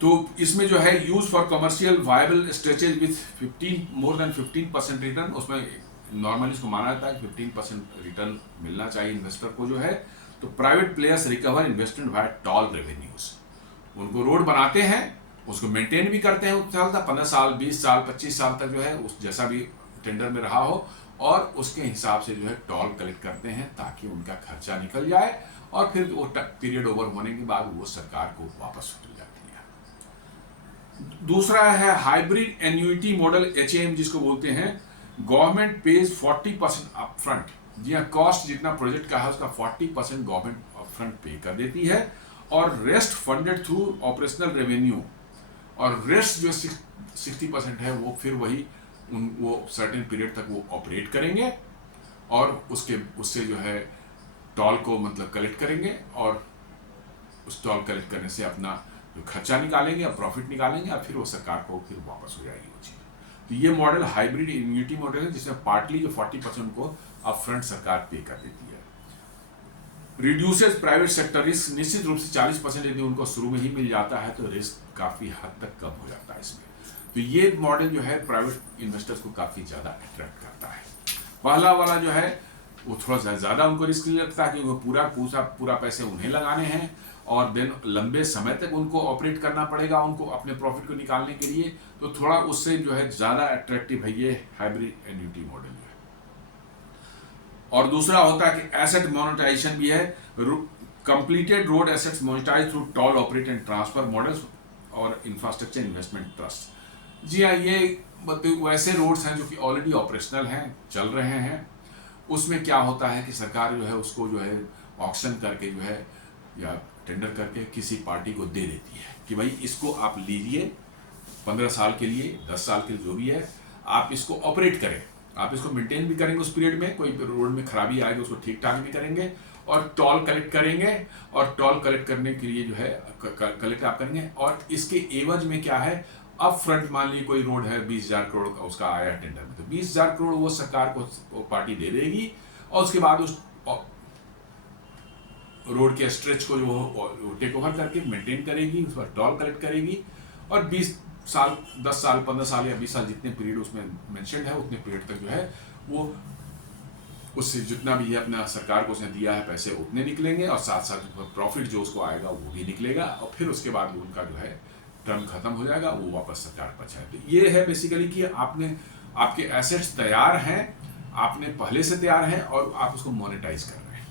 तो इसमें जो है use for commercial viable stretches with more than 15% return, उसमें नॉर्मली इसको माना जाता है 15% रिटर्न मिलना चाहिए इन्वेस्टर को जो है। तो private players recover investment by toll revenues, उनको रोड बनाते हैं, उसको मेंटेन भी करते हैं उस साल तक, 15 साल 20 साल 25 साल तक जो है उस जैसा भी टेंडर में रहा हो, और उसके हिसाब से जो है टॉल कलेक्ट करते हैं ताकि उनका खर्चा निकल जाए और फिर वो पीरियड ओवर होने के बाद वो सरकार को वापस मिल जाती है। दूसरा है हाइब्रिड एन्युइटी मॉडल, HAM जिसको बोलते हैं। गवर्नमेंट पेज 40% अपफ्रंट, जी हाँ, कॉस्ट जितना प्रोजेक्ट का है उसका 40% गवर्नमेंट अपफ्रंट पे कर देती है और rest funded through operational revenue, और रेस्ट जो 60% है वो फिर वही वो सर्टेन पीरियड तक वो ऑपरेट करेंगे और उससे जो है टॉल को मतलब कलेक्ट करेंगे और उस टॉल कलेक्ट करने से अपना जो खर्चा निकालेंगे और प्रॉफिट निकालेंगे और फिर वो सरकार को फिर वापस हो जाएगी वो चीज़। तो ये मॉडल हाइब्रिड एन्युइटी मॉडल है जिसमें पार्टली जो 40% को अपफ्रंट सरकार पे कर देती है। रिड्यूसेस प्राइवेट सेक्टर रिस्क, निश्चित रूप से 40% यदि उनको शुरू में ही मिल जाता है तो रिस्क काफ़ी हद तक कम हो जाता है इसमें। तो ये मॉडल जो है प्राइवेट इन्वेस्टर्स को काफ़ी ज़्यादा अट्रैक्ट करता है। पहला वाला जो है वो थोड़ा सा ज़्यादा उनको रिस्क लगता है क्योंकि वो पूरा पैसे उन्हें लगाने हैं और देन लंबे समय तक उनको ऑपरेट करना पड़ेगा उनको अपने प्रॉफिट को निकालने के लिए। तो थोड़ा उससे जो है ज़्यादा अट्रैक्टिव है ये हाइब्रिड एन्युइटी मॉडल जो है। और दूसरा होता है कि एसेट मोनेटाइजेशन भी है, completed road assets monetise through toll operate and transfer models और इंफ्रास्ट्रक्चर इन्वेस्टमेंट ट्रस्ट। जी हाँ, ये वैसे रोड्स हैं जो कि ऑलरेडी ऑपरेशनल हैं, चल रहे हैं। उसमें क्या होता है कि सरकार जो है उसको जो है ऑक्शन करके जो है या टेंडर करके किसी पार्टी को दे देती है कि भाई इसको आप लीजिए 15 साल के लिए 10 साल के लिए जो भी है, आप इसको ऑपरेट करें, आप इसको मेंटेन भी करेंगे उस पीरियड में, कोई रोड में खराबी आएगी उसको ठीक ठाक भी करेंगे और टॉल कलेक्ट करेंगे। और टॉल कलेक्ट करने के लिए जो है कलेक्ट आप करेंगे और इसके एवज में क्या है, अब फ्रंट मान लीजिए कोई रोड है 20,000 करोड़ का उसका आया टेंडर में, तो 20,000 करोड़ वो सरकार को पार्टी दे देगी और उसके बाद उस रोड के स्ट्रेच को जो टेक ओवर करके मेंटेन करेगी, उस पर टॉल कलेक्ट करेगी और 20 साल 10 साल 15 साल या 20 साल जितने पीरियड उसमें मेंशन्ड है उतने पीरियड तक जो है वो उससे जितना भी है अपना सरकार को उसने दिया है पैसे उतने निकलेंगे और साथ साथ प्रॉफिट जो उसको आएगा वो भी निकलेगा और फिर उसके बाद उनका जो है टर्म खत्म हो जाएगा, वो वापस सरकार पर जाए। ये है बेसिकली कि आपके एसेट्स तैयार हैं, आपने पहले से तैयार हैं और आप उसको मोनेटाइज कर रहे हैं।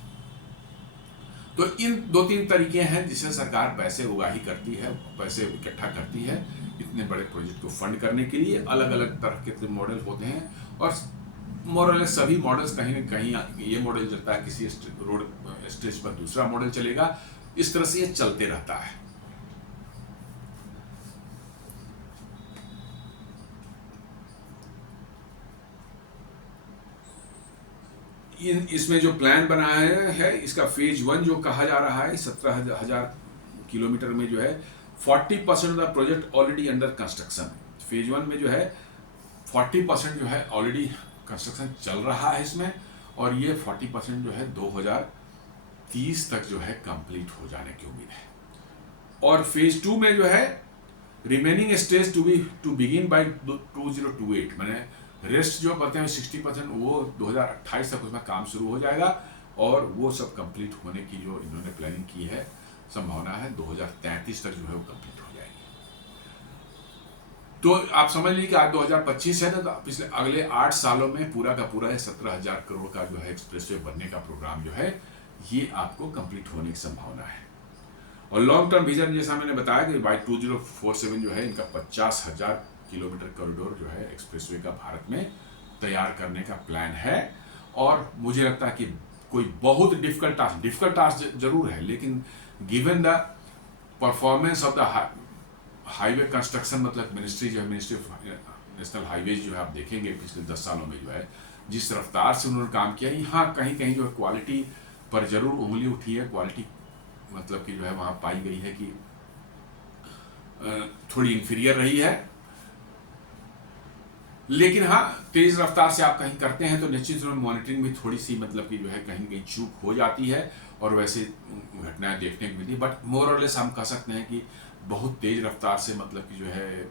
तो इन 2-3 तरीके हैं जिससे सरकार पैसे उगाही करती है, पैसे इकट्ठा करती है इतने बड़े प्रोजेक्ट को फंड करने के लिए अलग अलग तरह के मॉडल होते हैं, और मोरल सभी मॉडल्स कहीं न कहीं ये मॉडल चलता है, किसी रोड स्टेज पर दूसरा मॉडल चलेगा, इस तरह से ये चलते रहता है। इसमें जो प्लान बनाया है इसका फेज 1 जो कहा जा रहा है 17,000 किलोमीटर में जो है 40% of the project already under construction. Phase 1 में जो है 40% जो है ऑलरेडी कंस्ट्रक्शन चल रहा है इसमें, और ये 40% जो है 2030 तक जो है कंप्लीट हो जाने की उम्मीद है। और फेज 2 में जो है remaining stage to begin by 2028, मैंने रेस्ट जो कहते हैं 60% वो 2028 तक उसमें काम शुरू हो जाएगा, और वो सब कंप्लीट होने की जो इन्होंने प्लानिंग की है संभावना है 2033 तक जो है वो कंप्लीट हो जाएगी। तो आप समझ लीजिए कि आज 2025 है ना, तो पिछले अगले 8 सालों में पूरा का पूरा 17,000 करोड़ का जो है एक्सप्रेसवे बनने का प्रोग्राम जो है ये आपको कंप्लीट होने की संभावना है। और लॉन्ग टर्म विजन जैसा मैंने बताया कि बाई 2047 जो है इनका 50,000 किलोमीटर कॉरिडोर जो है एक्सप्रेसवे का भारत में तैयार करने का प्लान है। और मुझे लगता है कि कोई बहुत डिफिकल्ट टास्क जरूर है, लेकिन given the performance of the highway construction, मतलब मिनिस्ट्री जो है, मिनिस्ट्री ऑफ नेशनल हाईवेज जो है आप देखेंगे पिछले 10 सालों में जो है जिस रफ्तार से उन्होंने काम किया, यहाँ कहीं कहीं जो है क्वालिटी पर जरूर उंगली उठी है। क्वालिटी मतलब कि जो है वहाँ पाई गई है कि थोड़ी इंफीरियर रही है, लेकिन हाँ तेज रफ्तार से आप कहीं करते हैं तो निश्चित रूप में मॉनिटरिंग भी थोड़ी सी मतलब कि जो है कहीं कहीं चूक हो जाती है और वैसे घटनाएं देखने को मिलती है। बट मोर और लेस हम कह सकते हैं कि बहुत तेज रफ्तार से मतलब कि जो है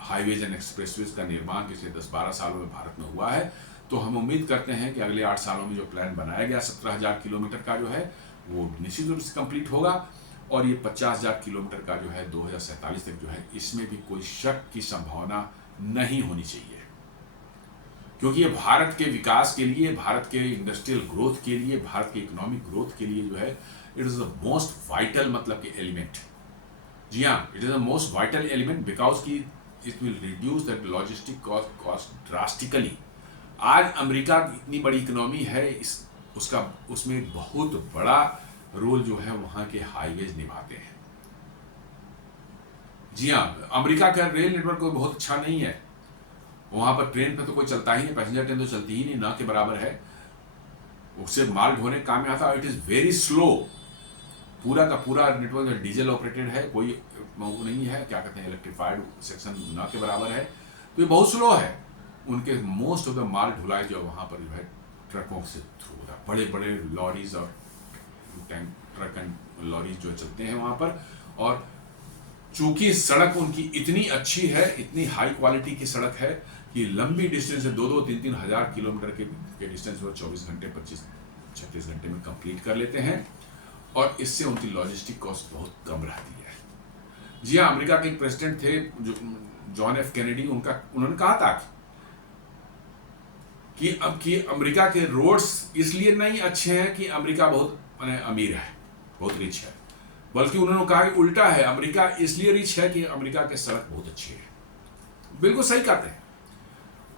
हाईवेज एंड एक्सप्रेसवेज का निर्माण पिछले 10-12 सालों में भारत में हुआ है। तो हम उम्मीद करते हैं कि अगले 8 सालों में जो प्लान बनाया गया 17,000 किलोमीटर का जो है वो निश्चित रूप से कंप्लीट होगा, और ये 50,000 किलोमीटर का जो है 2047 तक जो है इसमें भी कोई शक की संभावना नहीं होनी चाहिए, क्योंकि ये भारत के विकास के लिए, भारत के इंडस्ट्रियल ग्रोथ के लिए, भारत के इकोनॉमिक ग्रोथ के लिए जो है it is the most vital मतलब कि एलिमेंट। जी हाँ, it is the most vital element because की it will reduce the logistic cost drastically. आज अमेरिका की इतनी बड़ी इकोनॉमी है, उसमें एक बहुत बड़ा रोल जो है वहाँ के हाईवेज निभाते हैं। जी हाँ, अमेरिका का रेल नेटवर्क कोई बहुत अच्छा नहीं है, वहाँ पर ट्रेन पे तो कोई चलता ही नहीं, पैसेंजर ट्रेन तो चलती ही नहीं, ना के बराबर है। उससे माल ढोने का काम में आता है, इट इज़ वेरी स्लो। पूरा का पूरा नेटवर्क डीजल ऑपरेटेड है, कोई वो नहीं है, क्या कहते हैं इलेक्ट्रिफाइड सेक्शन ना के बराबर है, तो ये बहुत स्लो है। उनके मोस्ट ऑफ द माल ढुलाई जो वहाँ पर जो है ट्रकों से थ्रू होता है, बड़े बड़े लॉरीज और ट्रक एंड लॉरीज जो चलते हैं वहाँ पर। और चूंकि सड़क उनकी इतनी अच्छी है, इतनी हाई क्वालिटी की सड़क है कि लंबी डिस्टेंस है, 2-2, 3-3 हज़ार किलोमीटर के डिस्टेंस वो 24 घंटे 25-36 घंटे में कंप्लीट कर लेते हैं, और इससे उनकी लॉजिस्टिक कॉस्ट बहुत कम रहती है। जी हाँ, अमेरिका के एक प्रेसिडेंट थे जो जॉन एफ कैनेडी, उन्होंने कहा था कि अमेरिका के रोड्स इसलिए नहीं अच्छे हैं कि अमेरिका बहुत अमीर है, बहुत रिच है, बल्कि उन्होंने कहा कि उल्टा है, अमेरिका इसलिए रिच है कि अमेरिका के सड़क बहुत अच्छी है। बिल्कुल सही कहते हैं।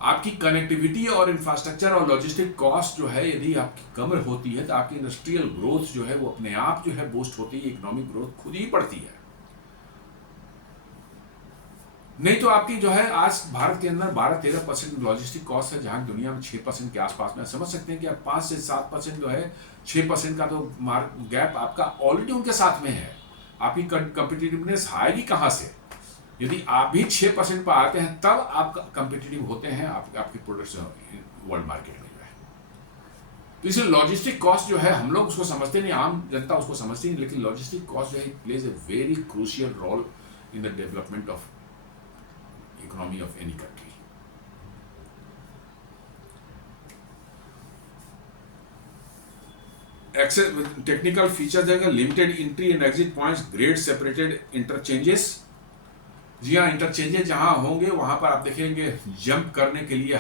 आपकी कनेक्टिविटी और इंफ्रास्ट्रक्चर और लॉजिस्टिक कॉस्ट जो है यदि आपकी कम होती है तो आपकी इंडस्ट्रियल ग्रोथ जो है वो अपने आप जो है बूस्ट होती है, इकोनॉमिक ग्रोथ खुद ही बढ़ती है। नहीं तो आपकी जो है आज भारत के अंदर 12-13% लॉजिस्टिक कॉस्ट है, जहां दुनिया में 6% के आसपास में। समझ सकते हैं कि आप 5 से 7% जो है 6% का तो गैप आपका ऑलरेडी उनके साथ में है। आपकी कंपिटिटिवनेस आएगी कहां से? यदि आप भी 6% पर आते हैं तब आप कंपिटिटिव होते हैं आपके प्रोडक्ट्स वर्ल्ड मार्केट में जो है। तो इसलिए लॉजिस्टिक कॉस्ट जो है हम लोग उसको समझते नहीं, आम जनता उसको समझती नहीं, लेकिन लॉजिस्टिक कॉस्ट जो है plays a very crucial role in the development of economy of any country. Access technical features देगा, limited entry and exit points, grade separated interchanges. जी हाँ, इंटरचेंजेस जहां होंगे वहां पर आप देखेंगे जंप करने के लिए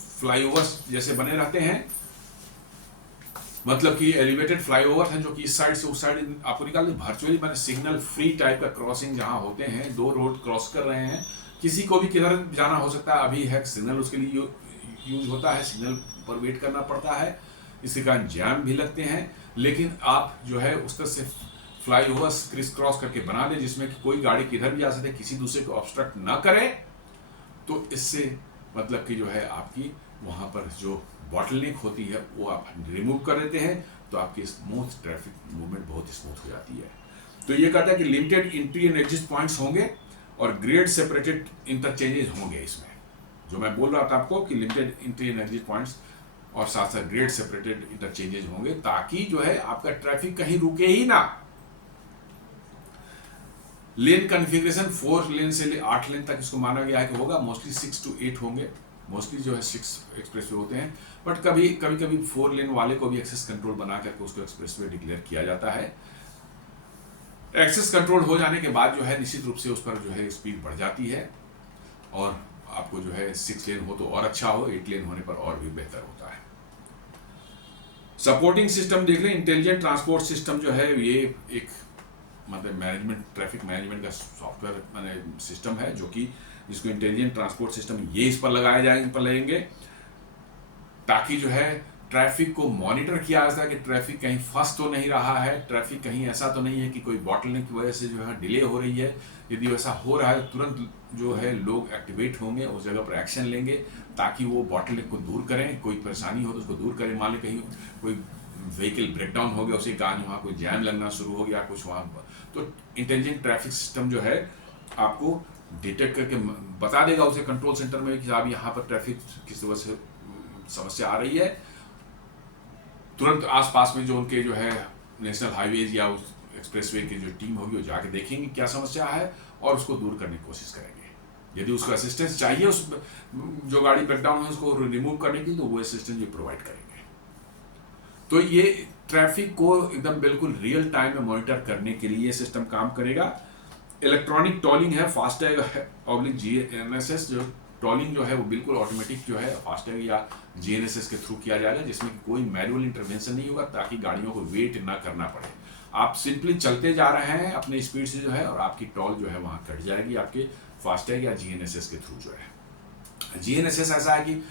फ्लाईओवर्स जैसे बने रहते हैं, मतलब कि एलिवेटेड फ्लाईओवर हैं जो कि इस साइड से उस साइड आपको निकाल दें, वर्चुअली मैंने सिग्नल फ्री टाइप का क्रॉसिंग जहां होते हैं, दो रोड क्रॉस कर रहे हैं, किसी को भी किधर जाना हो सकता है, अभी है सिग्नल उसके लिए यूज होता है, सिग्नल पर वेट करना पड़ता है, इसके कारण जैम भी लगते हैं। लेकिन आप जो है उस तरह से फ्लाईओवर्स क्रिस क्रॉस करके बना दें जिसमें कि कोई गाड़ी किधर भी आ सकते, किसी दूसरे को ऑब्स्ट्रक्ट ना करे, तो इससे मतलब कि जो है आपकी वहाँ पर जो बॉटलनेक होती है वो आप रिमूव कर देते हैं, तो आपकी स्मूथ ट्रैफिक मूवमेंट बहुत स्मूथ हो जाती है। तो ये कहता है कि limited entry and exit points होंगे और ग्रेड सेपरेटेड इंटरचेंजेस होंगे इसमें, जो मैं बोल रहा था आपको कि limited entry and exit points और साथ साथ ग्रेड सेपरेटेड इंटरचेंजेस होंगे, ताकि जो है आपका ट्रैफिक कहीं रुके ही ना। लेन कॉन्फ़िगरेशन 4 लेन से 8 लेन तक इसको माना गया है कि होगा, मोस्टली 6 to 8 होंगे, मोस्टली जो है 6 एक्सप्रेसवे होते हैं, बट कभी कभी 4 लेन वाले को भी एक्सेस कंट्रोल बना करके उसको एक्सप्रेसवे डिक्लेयर किया जाता है। एक्सेस कंट्रोल हो जाने के बाद जो है निश्चित रूप से उस पर जो है स्पीड बढ़ जाती है, और आपको जो है 6 लेन हो तो और अच्छा हो, 8 लेन होने पर और भी बेहतर होता है। सपोर्टिंग सिस्टम देख लें, इंटेलिजेंट ट्रांसपोर्ट सिस्टम जो है ये एक मतलब मैनेजमेंट, ट्रैफिक मैनेजमेंट का सॉफ्टवेयर मैंने सिस्टम है, जो कि जिसको इंटेलिजेंट ट्रांसपोर्ट सिस्टम ये इस पर लगाए जाएंगे, इन पर लगेंगे, ताकि जो है ट्रैफिक को मॉनिटर किया जा सके कि ट्रैफिक कहीं फंस तो नहीं रहा है, ट्रैफिक कहीं ऐसा तो नहीं है कि कोई बॉटलनेक की वजह से जो है डिले हो रही है। यदि वैसा हो रहा है तुरंत जो है लोग एक्टिवेट होंगे, उस जगह पर एक्शन लेंगे ताकि वो बॉटलनेक को दूर करें, कोई परेशानी हो तो उसको दूर करें। मान लें कहीं कोई व्हीकल ब्रेकडाउन हो गया, उसी कारण वहाँ कोई जैम लगना शुरू हो गया कुछ वहाँ, तो इंटेलिजेंट ट्रैफिक सिस्टम जो है आपको डिटेक्ट करके बता देगा उसे कंट्रोल सेंटर में कि साहब यहाँ पर ट्रैफिक किस वजह से समस्या आ रही है। तुरंत आसपास में जो उनके जो है नेशनल हाईवेज या उस एक्सप्रेसवे की जो टीम होगी वो जाके देखेंगे क्या समस्या है और उसको दूर करने की कोशिश करेंगे। यदि उसको असिस्टेंस चाहिए उस जो गाड़ी ब्रेकडाउन है उसको रिमूव करने की, तो वो असिस्टेंस भी प्रोवाइड करेंगे। तो ये ट्रैफिक को एकदम बिल्कुल रियल टाइम में मॉनिटर करने के लिए सिस्टम काम करेगा। इलेक्ट्रॉनिक टोलिंग है, फास्टैग ऑब्लिक जीएनएसएस, जो टोलिंग जो है वो बिल्कुल ऑटोमेटिक जो है फास्टैग या जीएनएसएस के थ्रू किया जाएगा, जिसमें कोई मैनुअल इंटरवेंशन नहीं होगा, ताकि गाड़ियों को वेट ना करना पड़े। आप सिंपली चलते जा रहे हैं अपने स्पीड से जो है, और आपकी टोल जो है वहाँ कट जाएगी आपके फास्टैग या जीएनएसएस के थ्रू जो है। जीएनएसएस ऐसा है कि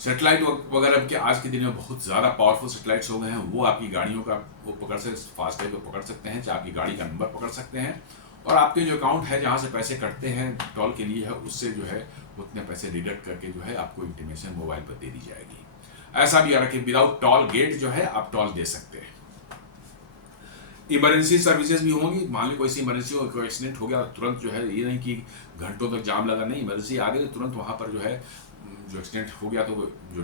सेटेलाइट वगैरह के आज के दिन में बहुत ज़्यादा पावरफुल सेटेलाइट्स हो गए हैं, वो आपकी गाड़ियों का वो पकड़ से फास्टैग को पकड़ सकते हैं, चाहे आपकी गाड़ी का नंबर पकड़ सकते हैं, और आपके जो अकाउंट है जहाँ से पैसे कटते हैं टोल के लिए है, उससे जो है उतने पैसे डिडक्ट करके जो है आपको इंटीमेशन मोबाइल पर दे दी जाएगी। ऐसा भी आ रहा कि विदाउट टोल गेट जो है आप टोल दे सकते हैं। इमरजेंसी सर्विसेज भी होंगी, मान लो कोई सी इमरजेंसी हो, कोई एक्सीडेंट हो गया, तुरंत जो है ये नहीं कि घंटों तक जाम लगा, नहीं, इमरजेंसी आ गई तो तुरंत वहाँ पर जो है जो एक्सीडेंट हो गया तो जो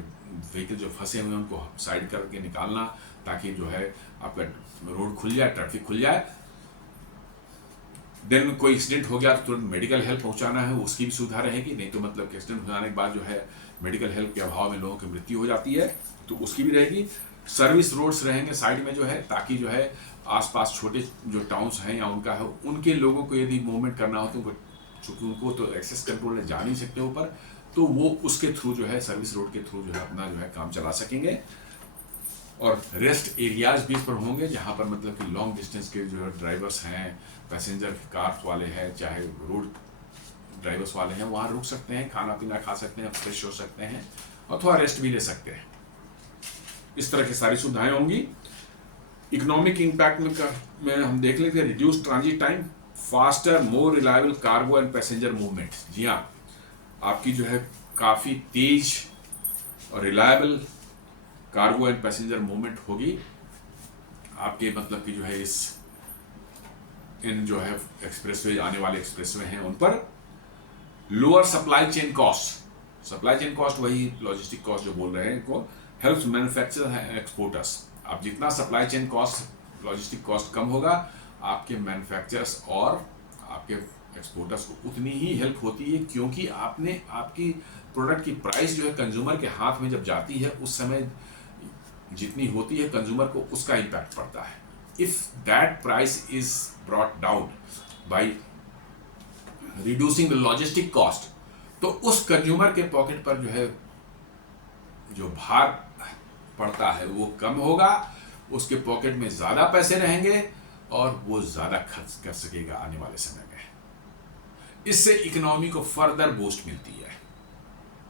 व्हीकल जो फंसे हुए हैं उनको साइड करके निकालना, ताकि जो है आपका रोड खुल जाए, ट्रैफिक खुल जाए। देन कोई एक्सीडेंट हो गया तो तुरंत मेडिकल हेल्प पहुंचाना है, उसकी भी सुविधा रहेगी। नहीं तो मतलब कि एक्सीडेंट हो जाने के बाद जो है मेडिकल हेल्प के अभाव में लोगों की मृत्यु हो जाती है, तो उसकी भी रहेगी। सर्विस रोड्स रहेंगे साइड में जो है, ताकि जो है आसपास छोटे जो टाउन्स हैं या उनका है, उनके लोगों को यदि मूवमेंट करना हो तो चूँकि उनको तो एक्सेस कंट्रोल में जा नहीं सकते ऊपर, तो वो उसके थ्रू जो है सर्विस रोड के थ्रू जो है अपना जो है काम चला सकेंगे। और रेस्ट एरियाज भी इस पर होंगे, जहाँ पर मतलब कि लॉन्ग डिस्टेंस के जो ड्राइवर्स हैं, पैसेंजर कार वाले हैं, चाहे रोड ड्राइवर्स वाले हैं, वहाँ रुक सकते हैं, खाना पीना खा सकते हैं, फ्रेश हो सकते हैं और थोड़ा रेस्ट भी ले सकते हैं। इस तरह की सारी सुविधाएं होंगी। इकोनॉमिक इम्पैक्ट में हम देख लेते हैं, reduce transit time, faster more reliable cargo and passenger movement. जी हाँ, आपकी जो है काफ़ी तेज और reliable cargo and passenger movement होगी आपके मतलब कि जो है इन जो है एक्सप्रेसवे, आने वाले एक्सप्रेसवे हैं उन पर। Lower supply chain cost, supply chain cost वही लॉजिस्टिक कॉस्ट जो बोल रहे हैं इनको, हेल्प्स मैन्युफैक्चरर्स एंड एक्सपोर्टर्स। आप जितना supply chain cost, logistic cost कम होगा, आपके मैन्युफैक्चरर्स और आपके एक्सपोर्टर्स को उतनी ही हेल्प होती है, क्योंकि आपने आपकी प्रोडक्ट की प्राइस जो है कंज्यूमर के हाथ में जब जाती है, उस समय जितनी होती है कंज्यूमर को उसका इम्पैक्ट पड़ता है। If that price is brought down by reducing the logistic cost, तो उस कंज्यूमर के पॉकेट पर जो है जो भार पड़ता है वो कम होगा, उसके पॉकेट में ज़्यादा पैसे रहेंगे और वो ज़्यादा खर्च कर सकेगा आने वाले समय में। इससे इकोनॉमी को फर्दर बूस्ट मिलती है।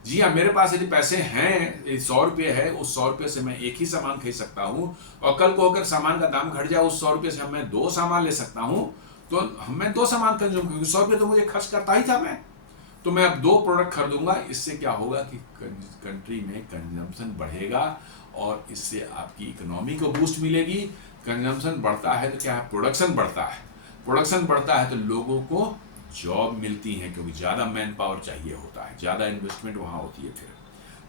जी हाँ, मेरे पास यदि पैसे हैं, 100 रुपये है, उस 100 रुपये से मैं एक ही सामान खरीद सकता हूँ, और कल को अगर सामान का दाम घट जाए, उस 100 रुपये से मैं 2 सामान ले सकता हूँ, तो मैं 2 सामान खरीदूंगा, क्योंकि 100 रुपये तो मुझे खर्च करता ही था मैं, तो मैं अब 2 प्रोडक्ट खरीदूंगा। इससे क्या होगा कि कंट्री में कंजम्पशन बढ़ेगा और इससे आपकी इकोनॉमी को बूस्ट मिलेगी। कंजम्पशन बढ़ता है तो क्या है, प्रोडक्शन बढ़ता है, प्रोडक्शन बढ़ता है तो लोगों को जॉब मिलती है, क्योंकि ज़्यादा मैन पावर चाहिए होता है, ज़्यादा इन्वेस्टमेंट वहाँ होती है,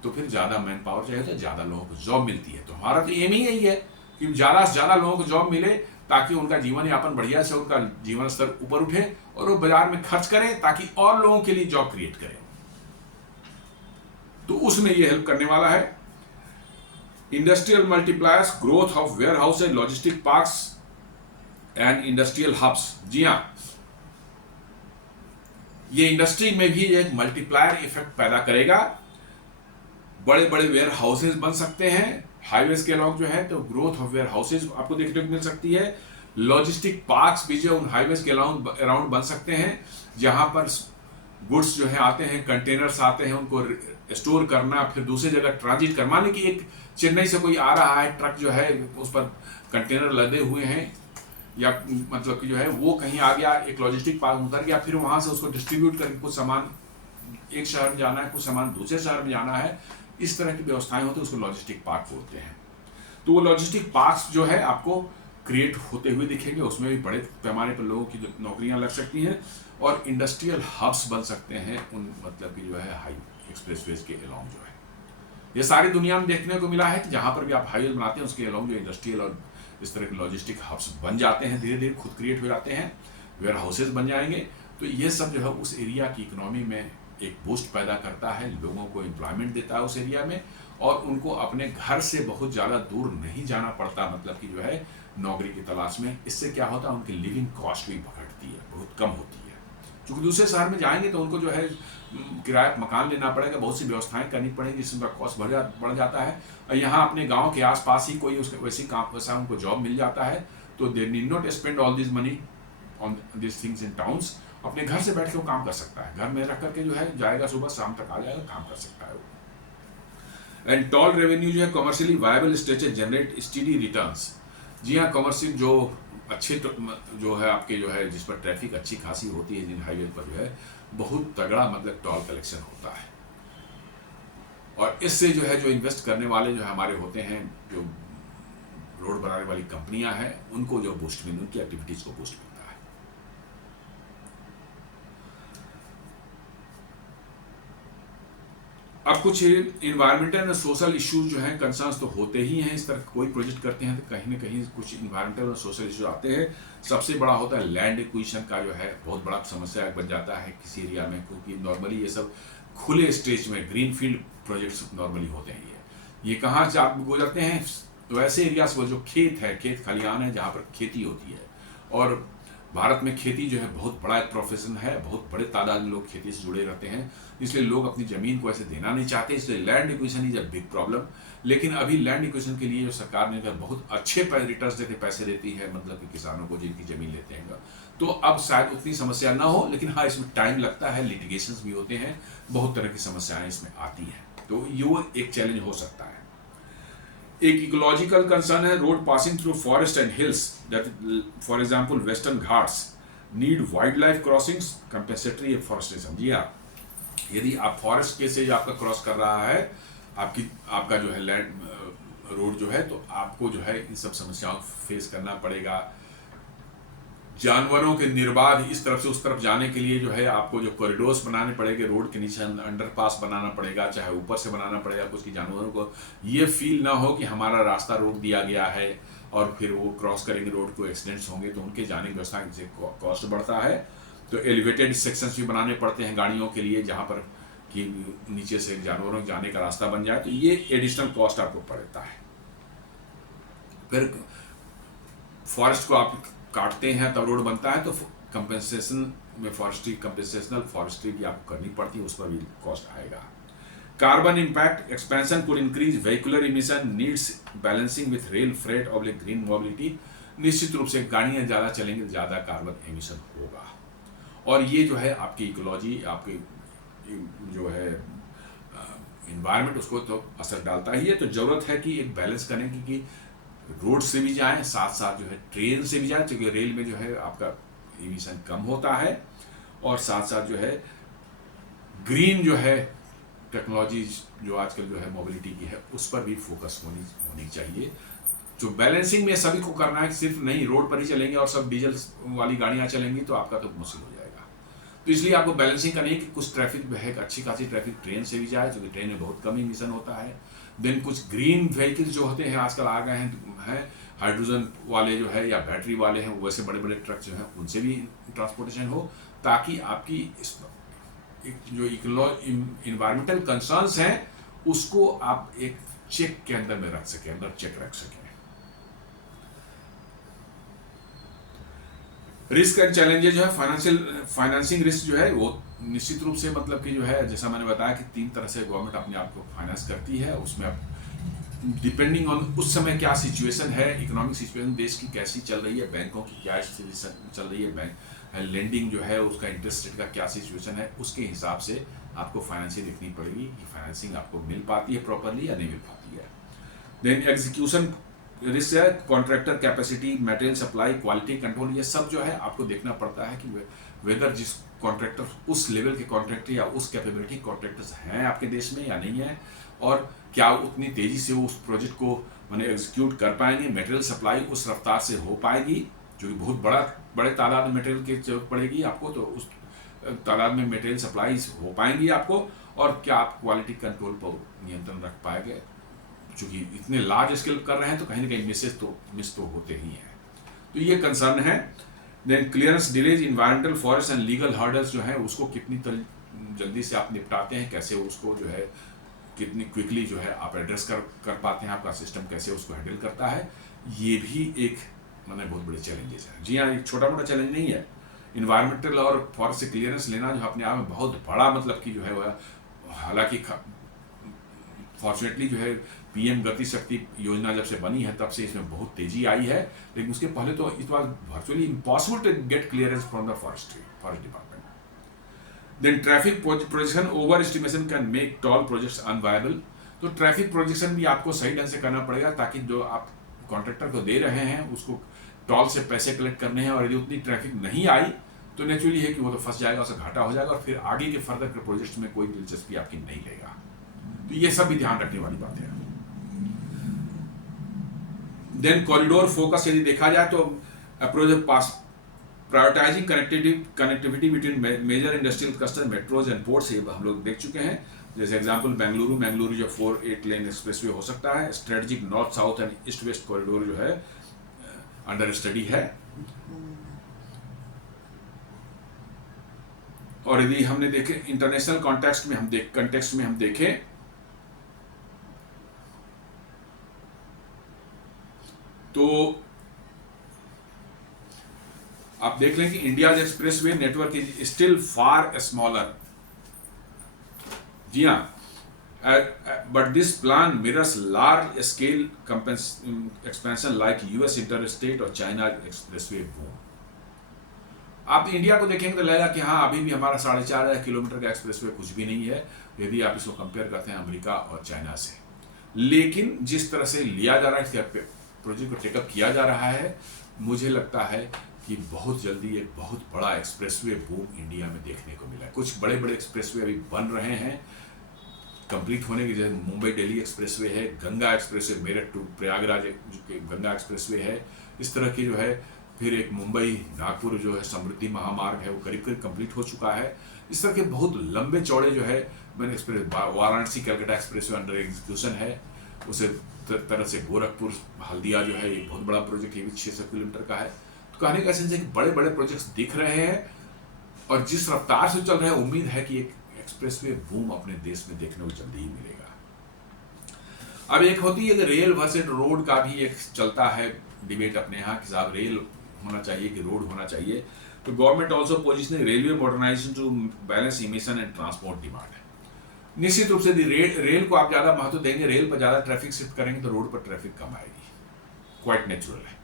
फिर ज़्यादा मैन पावर चाहिए तो ज़्यादा लोगों को जॉब मिलती है। तो हमारा तो एम ही यही है कि ज़्यादा से ज़्यादा लोगों को जॉब मिले, ताकि उनका जीवन यापन बढ़िया से, उनका जीवन स्तर ऊपर उठे और वो बाजार में खर्च करें, ताकि और लोगों के लिए जॉब क्रिएट करें। तो उसमें ये हेल्प करने वाला है। Industrial multipliers, growth of warehouse and logistic parks and industrial hubs. जी हाँ, ये इंडस्ट्री में भी एक मल्टीप्लायर इफेक्ट पैदा करेगा। बड़े बड़े वेयर हाउसेज बन सकते हैं हाईवेज के अलॉन्ग जो है, तो ग्रोथ ऑफ वेयर हाउसेज आपको देखने को मिल सकती है। लॉजिस्टिक पार्क्स भी जो उन हाईवेज के अराउंड बन सकते हैं, जहां पर गुड्स जो है आते हैं, कंटेनर्स आते हैं, उनको स्टोर करना, फिर दूसरी जगह ट्रांजिट करवाने की। एक चेन्नई से कोई आ रहा है, ट्रक जो है उस पर कंटेनर लदे हुए हैं, या मतलब कि जो है वो कहीं आ गया, एक लॉजिस्टिक पार्क उतर गया, फिर वहां से उसको डिस्ट्रीब्यूट करके कुछ सामान एक शहर में जाना है, कुछ सामान दूसरे शहर में जाना है, इस तरह की व्यवस्थाएं होती है, उसको लॉजिस्टिक पार्क बोलते हैं। तो वो लॉजिस्टिक पार्क्स जो है आपको क्रिएट होते हुए दिखेंगे, उसमें भी बड़े पैमाने पर लोगों की नौकरियां लग सकती हैं, और इंडस्ट्रियल हब्स बन सकते हैं उन मतलब कि जो है हाई एक्सप्रेसवेज के अलॉन्ग जो है। ये सारी दुनिया में देखने को मिला है कि जहां पर भी आप हाईवे बनाते हैं, उसके अलॉन्ग जो इंडस्ट्रियल और इस तरह के लॉजिस्टिक हब्स बन जाते हैं, धीरे धीरे खुद क्रिएट हो जाते हैं, वेयर हाउसेज बन जाएंगे। तो ये सब जो है उस एरिया की इकोनॉमी में एक बूस्ट पैदा करता है, लोगों को एम्प्लॉयमेंट देता है उस एरिया में, और उनको अपने घर से बहुत ज़्यादा दूर नहीं जाना पड़ता, मतलब कि जो है नौकरी की तलाश में। इससे क्या होता है, उनकी लिविंग कॉस्ट भी घटती है, बहुत कम होती है। क्योंकि दूसरे शहर में जाएंगे तो उनको जो है किराया मकान लेना पड़ेगा, बहुत सी व्यवस्थाएं करनी पड़ेगी, जिससे उनका कॉस्ट बढ़ जाता है। और यहाँ अपने गांव के आसपास ही कोई उसके वैसा उनको जॉब मिल जाता है, तो they need not spend all this money on this things in towns. अपने घर से बैठ के वो काम कर सकता है, घर में रख करके जो है जाएगा, सुबह शाम तक आ जाएगा, काम कर सकता है वो। एंड टॉल रेवेन्यू जो है commercially viable stretches generate steady returns. जी हाँ, कमर्शियल जो अच्छे जो है आपके जो है जिस पर ट्रैफिक अच्छी खासी होती है, जिन हाईवे पर जो है बहुत तगड़ा मतलब टॉल कलेक्शन होता है, और इससे जो है जो इन्वेस्ट करने वाले जो हमारे होते हैं, जो रोड बनाने वाली कंपनियां हैं, उनको जो बूस्ट मिलता है, उनकी एक्टिविटीज को बूस्ट मिलता है। अब कुछ इन्वायरमेंटल और सोशल इश्यूज जो हैं, कंसर्न्स तो होते ही हैं। इस तरह कोई प्रोजेक्ट करते हैं तो कहीं ना कहीं कुछ इन्वायरमेंटल और सोशल इश्यूज आते हैं। सबसे बड़ा होता है लैंड एक्विजिशन का, जो है बहुत बड़ा समस्या बन जाता है किसी एरिया में, क्योंकि नॉर्मली ये सब खुले स्टेज में ग्रीन फील्ड प्रोजेक्ट्स नॉर्मली होते हैं। ये कहाँ से आप गुजरते हैं, तो ऐसे एरिया से जो खेत है, खेत खलिहान है, जहाँ पर खेती होती है, और भारत में खेती जो है बहुत बड़ा एक प्रोफेशन है, बहुत बड़े तादाद में लोग खेती से जुड़े रहते हैं, इसलिए लोग अपनी ज़मीन को ऐसे देना नहीं चाहते, इसलिए land acquisition is a big problem. लेकिन अभी लैंड एक्विजिशन के लिए जो सरकार ने बहुत अच्छे रिटर्न्स देते पैसे देती है, मतलब कि किसानों को जिनकी ज़मीन लेते हैं, तो अब शायद उतनी समस्या ना हो। लेकिन हाँ, इसमें टाइम लगता है, लिटिगेशंस भी होते हैं, बहुत तरह की समस्याएं इसमें आती हैं, तो ये एक चैलेंज हो सकता है। एक इकोलॉजिकल कंसर्न है, road passing through forest and hills, that for example western Ghats need wildlife crossings compensatory forestation. जी हाँ, यदि आप फॉरेस्ट के से आपका क्रॉस कर रहा है आपका जो है लैंड रोड जो है, तो आपको जो है इन सब समस्याओं को फेस करना पड़ेगा। जानवरों के निर्बाध इस तरफ से उस तरफ जाने के लिए जो है आपको जो कॉरिडोर्स बनाने पड़ेंगे, रोड के नीचे अंडरपास बनाना पड़ेगा, चाहे ऊपर से बनाना पड़ेगा कुछ, कि जानवरों को ये फील ना हो कि हमारा रास्ता रोक दिया गया है और फिर वो क्रॉस करेंगे रोड को, एक्सीडेंट्स होंगे, तो उनके जाने की व्यवस्था से कॉस्ट बढ़ता है। तो एलिवेटेड सेक्शंस भी बनाने पड़ते हैं गाड़ियों के लिए, जहाँ पर कि नीचे से जानवरों के जाने का रास्ता बन जाए, तो ये एडिशनल कॉस्ट आपको पड़ता है। फिर फॉरेस्ट को आप काटते हैं तब रोड बनता है, तो कंपेंसेशन में फॉरेस्ट्री कंपेंसेशनल फॉरेस्ट्री भी आपको करनी पड़ती है, उस पर भी कॉस्ट आएगा। Carbon impact expansion could increase vehicular emission needs balancing with rail freight और green mobility। निश्चित रूप से गाड़ियाँ ज़्यादा चलेंगी तो ज़्यादा कार्बन एमिशन होगा, और ये जो है आपकी इकोलॉजी, आपकी जो है इन्वायरमेंट, उसको तो असर डालता ही है। तो ज़रूरत है कि एक बैलेंस करें कि रोड से भी जाएं, साथ साथ जो है ट्रेन से भी जाएं, क्योंकि रेल में जो है आपका एमिशन कम होता है, और साथ साथ जो है ग्रीन जो है टेक्नोलॉजी जो आजकल जो है मोबिलिटी की है उस पर भी फोकस होनी चाहिए। जो बैलेंसिंग में सभी को करना है, सिर्फ नहीं रोड पर ही चलेंगे और सब डीजल वाली गाड़ियां चलेंगी तो आपका तो मुश्किल हो जाएगा। तो इसलिए आपको बैलेंसिंग करनी है कि कुछ ट्रैफिक है, अच्छी खासी ट्रैफिक ट्रेन से भी जाए, क्योंकि ट्रेन में बहुत कम इमिशन होता है। देन कुछ ग्रीन व्हीकल्स जो होते हैं आजकल आ गए हैं हाइड्रोजन वाले जो है या बैटरी वाले हैं, वैसे बड़े बड़े ट्रक जो हैं उनसे भी ट्रांसपोर्टेशन हो, ताकि आपकी जो इन्वायरमेंटल कंसर्न्स हैं उसको आप एक चेक के अंदर में रख सकें, अंदर चेक रख सकें। रिस्क एंड चैलेंजेस जो है फाइनेंसिंग रिस्क जो है वो निश्चित रूप से मतलब कि जो है जैसा मैंने बताया कि 3 तरह से गवर्नमेंट अपने आप को फाइनेंस करती है। उसमें आप डिपेंडिंग ऑन उस समय क्या सिचुएशन है, इकोनॉमिक सिचुएशन देश की कैसी चल रही है, बैंकों की क्या स्थिति चल रही है, बैंक लेंडिंग जो है उसका इंटरेस्ट रेट का क्या सिचुएशन है, उसके हिसाब से आपको फाइनेंसिंग देखनी पड़ेगी कि फाइनेंसिंग आपको मिल पाती है प्रॉपरली या नहीं मिल पाती है। देन एग्जीक्यूशन रिस्क है, contractor capacity, material supply, quality control, ये सब जो है आपको देखना पड़ता है कि वेदर जिस कॉन्ट्रैक्टर उस लेवल के कॉन्ट्रैक्टर या उस कैपेबिलिटी कॉन्ट्रैक्टर्स हैं आपके देश में या नहीं है, और क्या उतनी तेजी से उस प्रोजेक्ट को मैंने एग्जीक्यूट कर पाएंगे, मटेरियल सप्लाई उस रफ्तार से हो पाएगी, जो कि बहुत बड़े तादाद में मटेरियल की जरूरत पड़ेगी आपको, तो उस तादाद में मटेरियल सप्लाई हो पाएंगी आपको, और क्या आप क्वालिटी कंट्रोल पर नियंत्रण रख पाएंगे, चूँकि इतने लार्ज स्केल कर रहे हैं तो कहीं ना कहीं मिस तो होते ही हैं। तो ये कंसर्न है। Then clearance delays, environmental, forest and legal hurdles जो है उसको कितनी जल्दी से आप निपटाते हैं, कैसे उसको जो है कितनी क्विकली जो है आप एड्रेस कर पाते हैं, आपका सिस्टम कैसे उसको हैंडल करता है, ये भी एक मतलब बहुत बड़े चैलेंजेस हैं। जी हाँ, एक छोटा मोटा चैलेंज नहीं है। इन्वायरमेंटल और फॉरेस्ट से क्लियरेंस लेना जो अपने आप में बहुत बड़ा मतलब कि जो है वह, हालांकि फॉर्चुनेटली जो है पीएम गति शक्ति योजना जब से बनी है तब से इसमें बहुत तेजी आई है, लेकिन उसके पहले तो it was virtually impossible to get clearance from the forest department. Then traffic projection over estimation can make toll projects unviable. तो ट्रैफिक प्रोजेक्शन भी आपको सही ढंग से करना पड़ेगा, ताकि जो आप कॉन्ट्रैक्टर को दे रहे हैं उसको टॉल से पैसे कलेक्ट करने हैं, और यदि उतनी ट्रैफिक नहीं आई तो नेचुरली है कि वो तो फंस जाएगा, उसका घाटा हो जाएगा, और फिर आगे के फर्दर के प्रोजेक्ट्स में कोई दिलचस्पी आपकी नहीं लेगा। तो ये सब भी ध्यान रखने वाली बात है। देन कॉरिडोर फोकस यदि देखा जाए तो approach pass prioritising connectivity between major industrial cluster, metros and ports, ये हम लोग देख चुके हैं। जैसे एग्जांपल बेंगलुरु जो 4-8 लेन एक्सप्रेसवे हो सकता है। Strategic north south and east west corridor जो है अंडर स्टडी है। और यदि हमने देखे इंटरनेशनल कॉन्टेक्स्ट में हम देखें तो आप देख लें कि India expressway network is still far smaller. जी हाँ, but this plan mirrors large scale expansion like US interstate और चाइना एक्सप्रेसवे बूम। आप इंडिया को देखेंगे तो लगेगा कि हाँ अभी भी हमारा 4.5 किलोमीटर का एक्सप्रेसवे कुछ भी नहीं है यदि आप इसको कंपेयर करते हैं अमेरिका और चाइना से। लेकिन जिस तरह से लिया जा रहा है, प्रोजेक्ट को टेकअप किया जा रहा है, मुझे लगता है कि बहुत जल्दी एक बहुत बड़ा एक्सप्रेसवे बूम इंडिया में देखने को मिला है। कुछ बड़े बड़े एक्सप्रेसवे अभी बन रहे हैं कंप्लीट होने के, जैसे मुंबई दिल्ली एक्सप्रेसवे है, Ganga expressway Meerut to Prayagraj Ganga expressway है, इस तरह की जो है। फिर एक मुंबई नागपुर जो है समृद्धि महामार्ग है वो करीब करीब कंप्लीट हो चुका है। इस तरह के बहुत लंबे चौड़े जो है मैंने express, Varanasi Calcutta expressway under execution है। उसे तरह से गोरखपुर हल्दिया जो है एक बहुत बड़ा प्रोजेक्ट, ये भी 600 किलोमीटर का है। तो कहने का सेंस है कि बड़े बड़े प्रोजेक्ट्स दिख रहे हैं, और जिस रफ्तार से चल रहे हैं उम्मीद है कि एक एक्सप्रेसवे बूम अपने देश में देखने को जल्दी ही मिलेगा। अब एक होती है कि रेल वर्सेस रोड का भी एक चलता है डिबेट अपने यहाँ कि साहब रेल होना चाहिए कि रोड होना चाहिए। तो government also positioning railway modernisation to balance emission and transport demand है। निश्चित रूप से यदि रेल को आप ज़्यादा महत्व देंगे, रेल पर ज़्यादा ट्रैफिक शिफ्ट करेंगे तो रोड पर ट्रैफिक कम आएगी, क्वाइट नेचुरल है।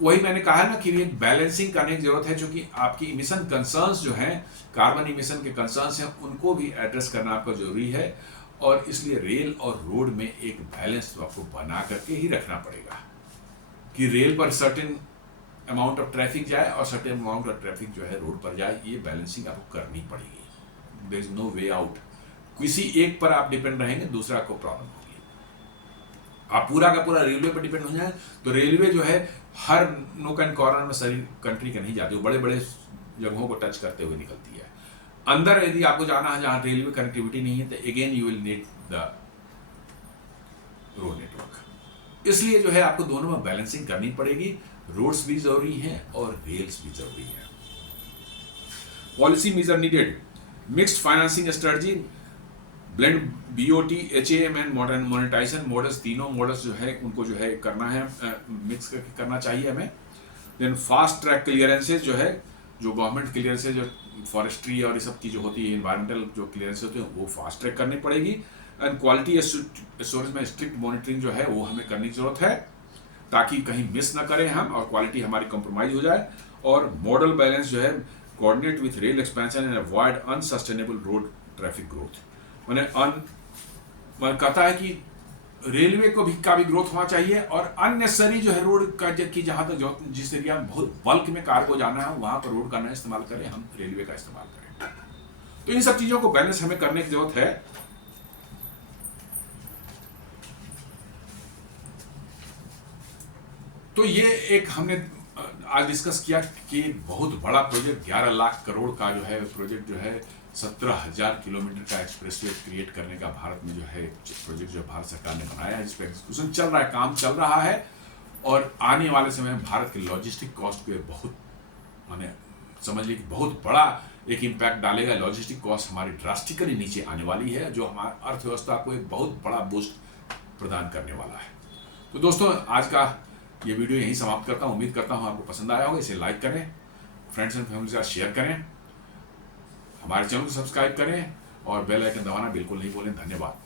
वही मैंने कहा ना कि एक बैलेंसिंग करने की जरूरत है, क्योंकि आपकी इमिशन कंसर्न्स जो हैं, कार्बन इमिशन के कंसर्न्स हैं, उनको भी एड्रेस करना आपका जरूरी है। और इसलिए रेल और रोड में एक बैलेंस तो आपको बना करके ही रखना पड़ेगा कि रेल पर सर्टेन अमाउंट ऑफ ट्रैफिक जाए और सर्टेन अमाउंट ऑफ ट्रैफिक जो है रोड पर जाए। ये बैलेंसिंग आपको करनी पड़ेगी, there is no way out. किसी एक पर आप डिपेंड रहेंगे, दूसरा को प्रॉब्लम होगी। आप पूरा का पूरा रेलवे पर डिपेंड हो जाए तो रेलवे जो है हर नोक एंड कॉर्नर में सारी कंट्री का नहीं जाती, वो बड़े बड़े जगहों को टच करते हुए निकलती है। अंदर यदि आपको जाना है जहां रेलवे कनेक्टिविटी नहीं है तो again you will need the road network. इसलिए जो है आपको दोनों में बैलेंसिंग करनी पड़ेगी, रोड्स भी जरूरी हैं और रेल्स भी जरूरी है। Policy measure needed, mixed financing strategy, blend BOT, HAM and modern monetisation models, तीनों मॉडल्स जो है उनको जो है करना है, मिक्स करके करना चाहिए हमें। देन फास्ट ट्रैक क्लियरेंसेज जो है, जो गवर्नमेंट क्लियरेंसेज जो फॉरेस्ट्री और ये सब की जो होती है, इन्वायरमेंटल जो क्लियरेंस होती है वो फास्ट ट्रैक करनी पड़ेगी। एंड क्वालिटी एश्योरेंस में स्ट्रिक्ट मॉनिटरिंग जो है वो हमें करने की जरूरत है, ताकि कहीं मिस ना करें हम और क्वालिटी हमारी कॉम्प्रोमाइज हो जाए। और मॉडल बैलेंस जो है, coordinate with rail expansion and avoid unsustainable road traffic growth. मैंने कहता है कि रेलवे को भी का भी ग्रोथ होना चाहिए और अननेसेसरी जो है रोड का की जहां तक जिस एरिया में बहुत बल्क में कार को जाना है वहां पर रोड का ना इस्तेमाल करें, हम रेलवे का इस्तेमाल करें। तो इन सब चीजों को बैलेंस हमें करने की जरूरत है। तो ये एक हमने आज डिस्कस किया कि बहुत बड़ा प्रोजेक्ट 11 लाख करोड़ का जो है प्रोजेक्ट जो है 17,000 किलोमीटर का एक्सप्रेसवे क्रिएट करने का भारत में जो है प्रोजेक्ट जो भारत सरकार ने बनाया है, जिस पर एक्सक्यूशन चल रहा है, काम चल रहा है। और आने वाले समय में भारत के लॉजिस्टिक कॉस्ट को बहुत माने समझ लीजिए बहुत बड़ा एक इम्पैक्ट डालेगा। लॉजिस्टिक कॉस्ट हमारी ड्रास्टिकली नीचे आने वाली है, जो हमारी अर्थव्यवस्था को एक बहुत बड़ा बूस्ट प्रदान करने वाला है। तो दोस्तों आज का ये वीडियो यहीं समाप्त करता हूँ। उम्मीद करता हूँ आपको पसंद आया होगा। इसे लाइक करें, फ्रेंड्स एंड फैमिली के साथ शेयर करें, हमारे चैनल को सब्सक्राइब करें और बेल आइकन दबाना बिल्कुल नहीं भूलें। धन्यवाद।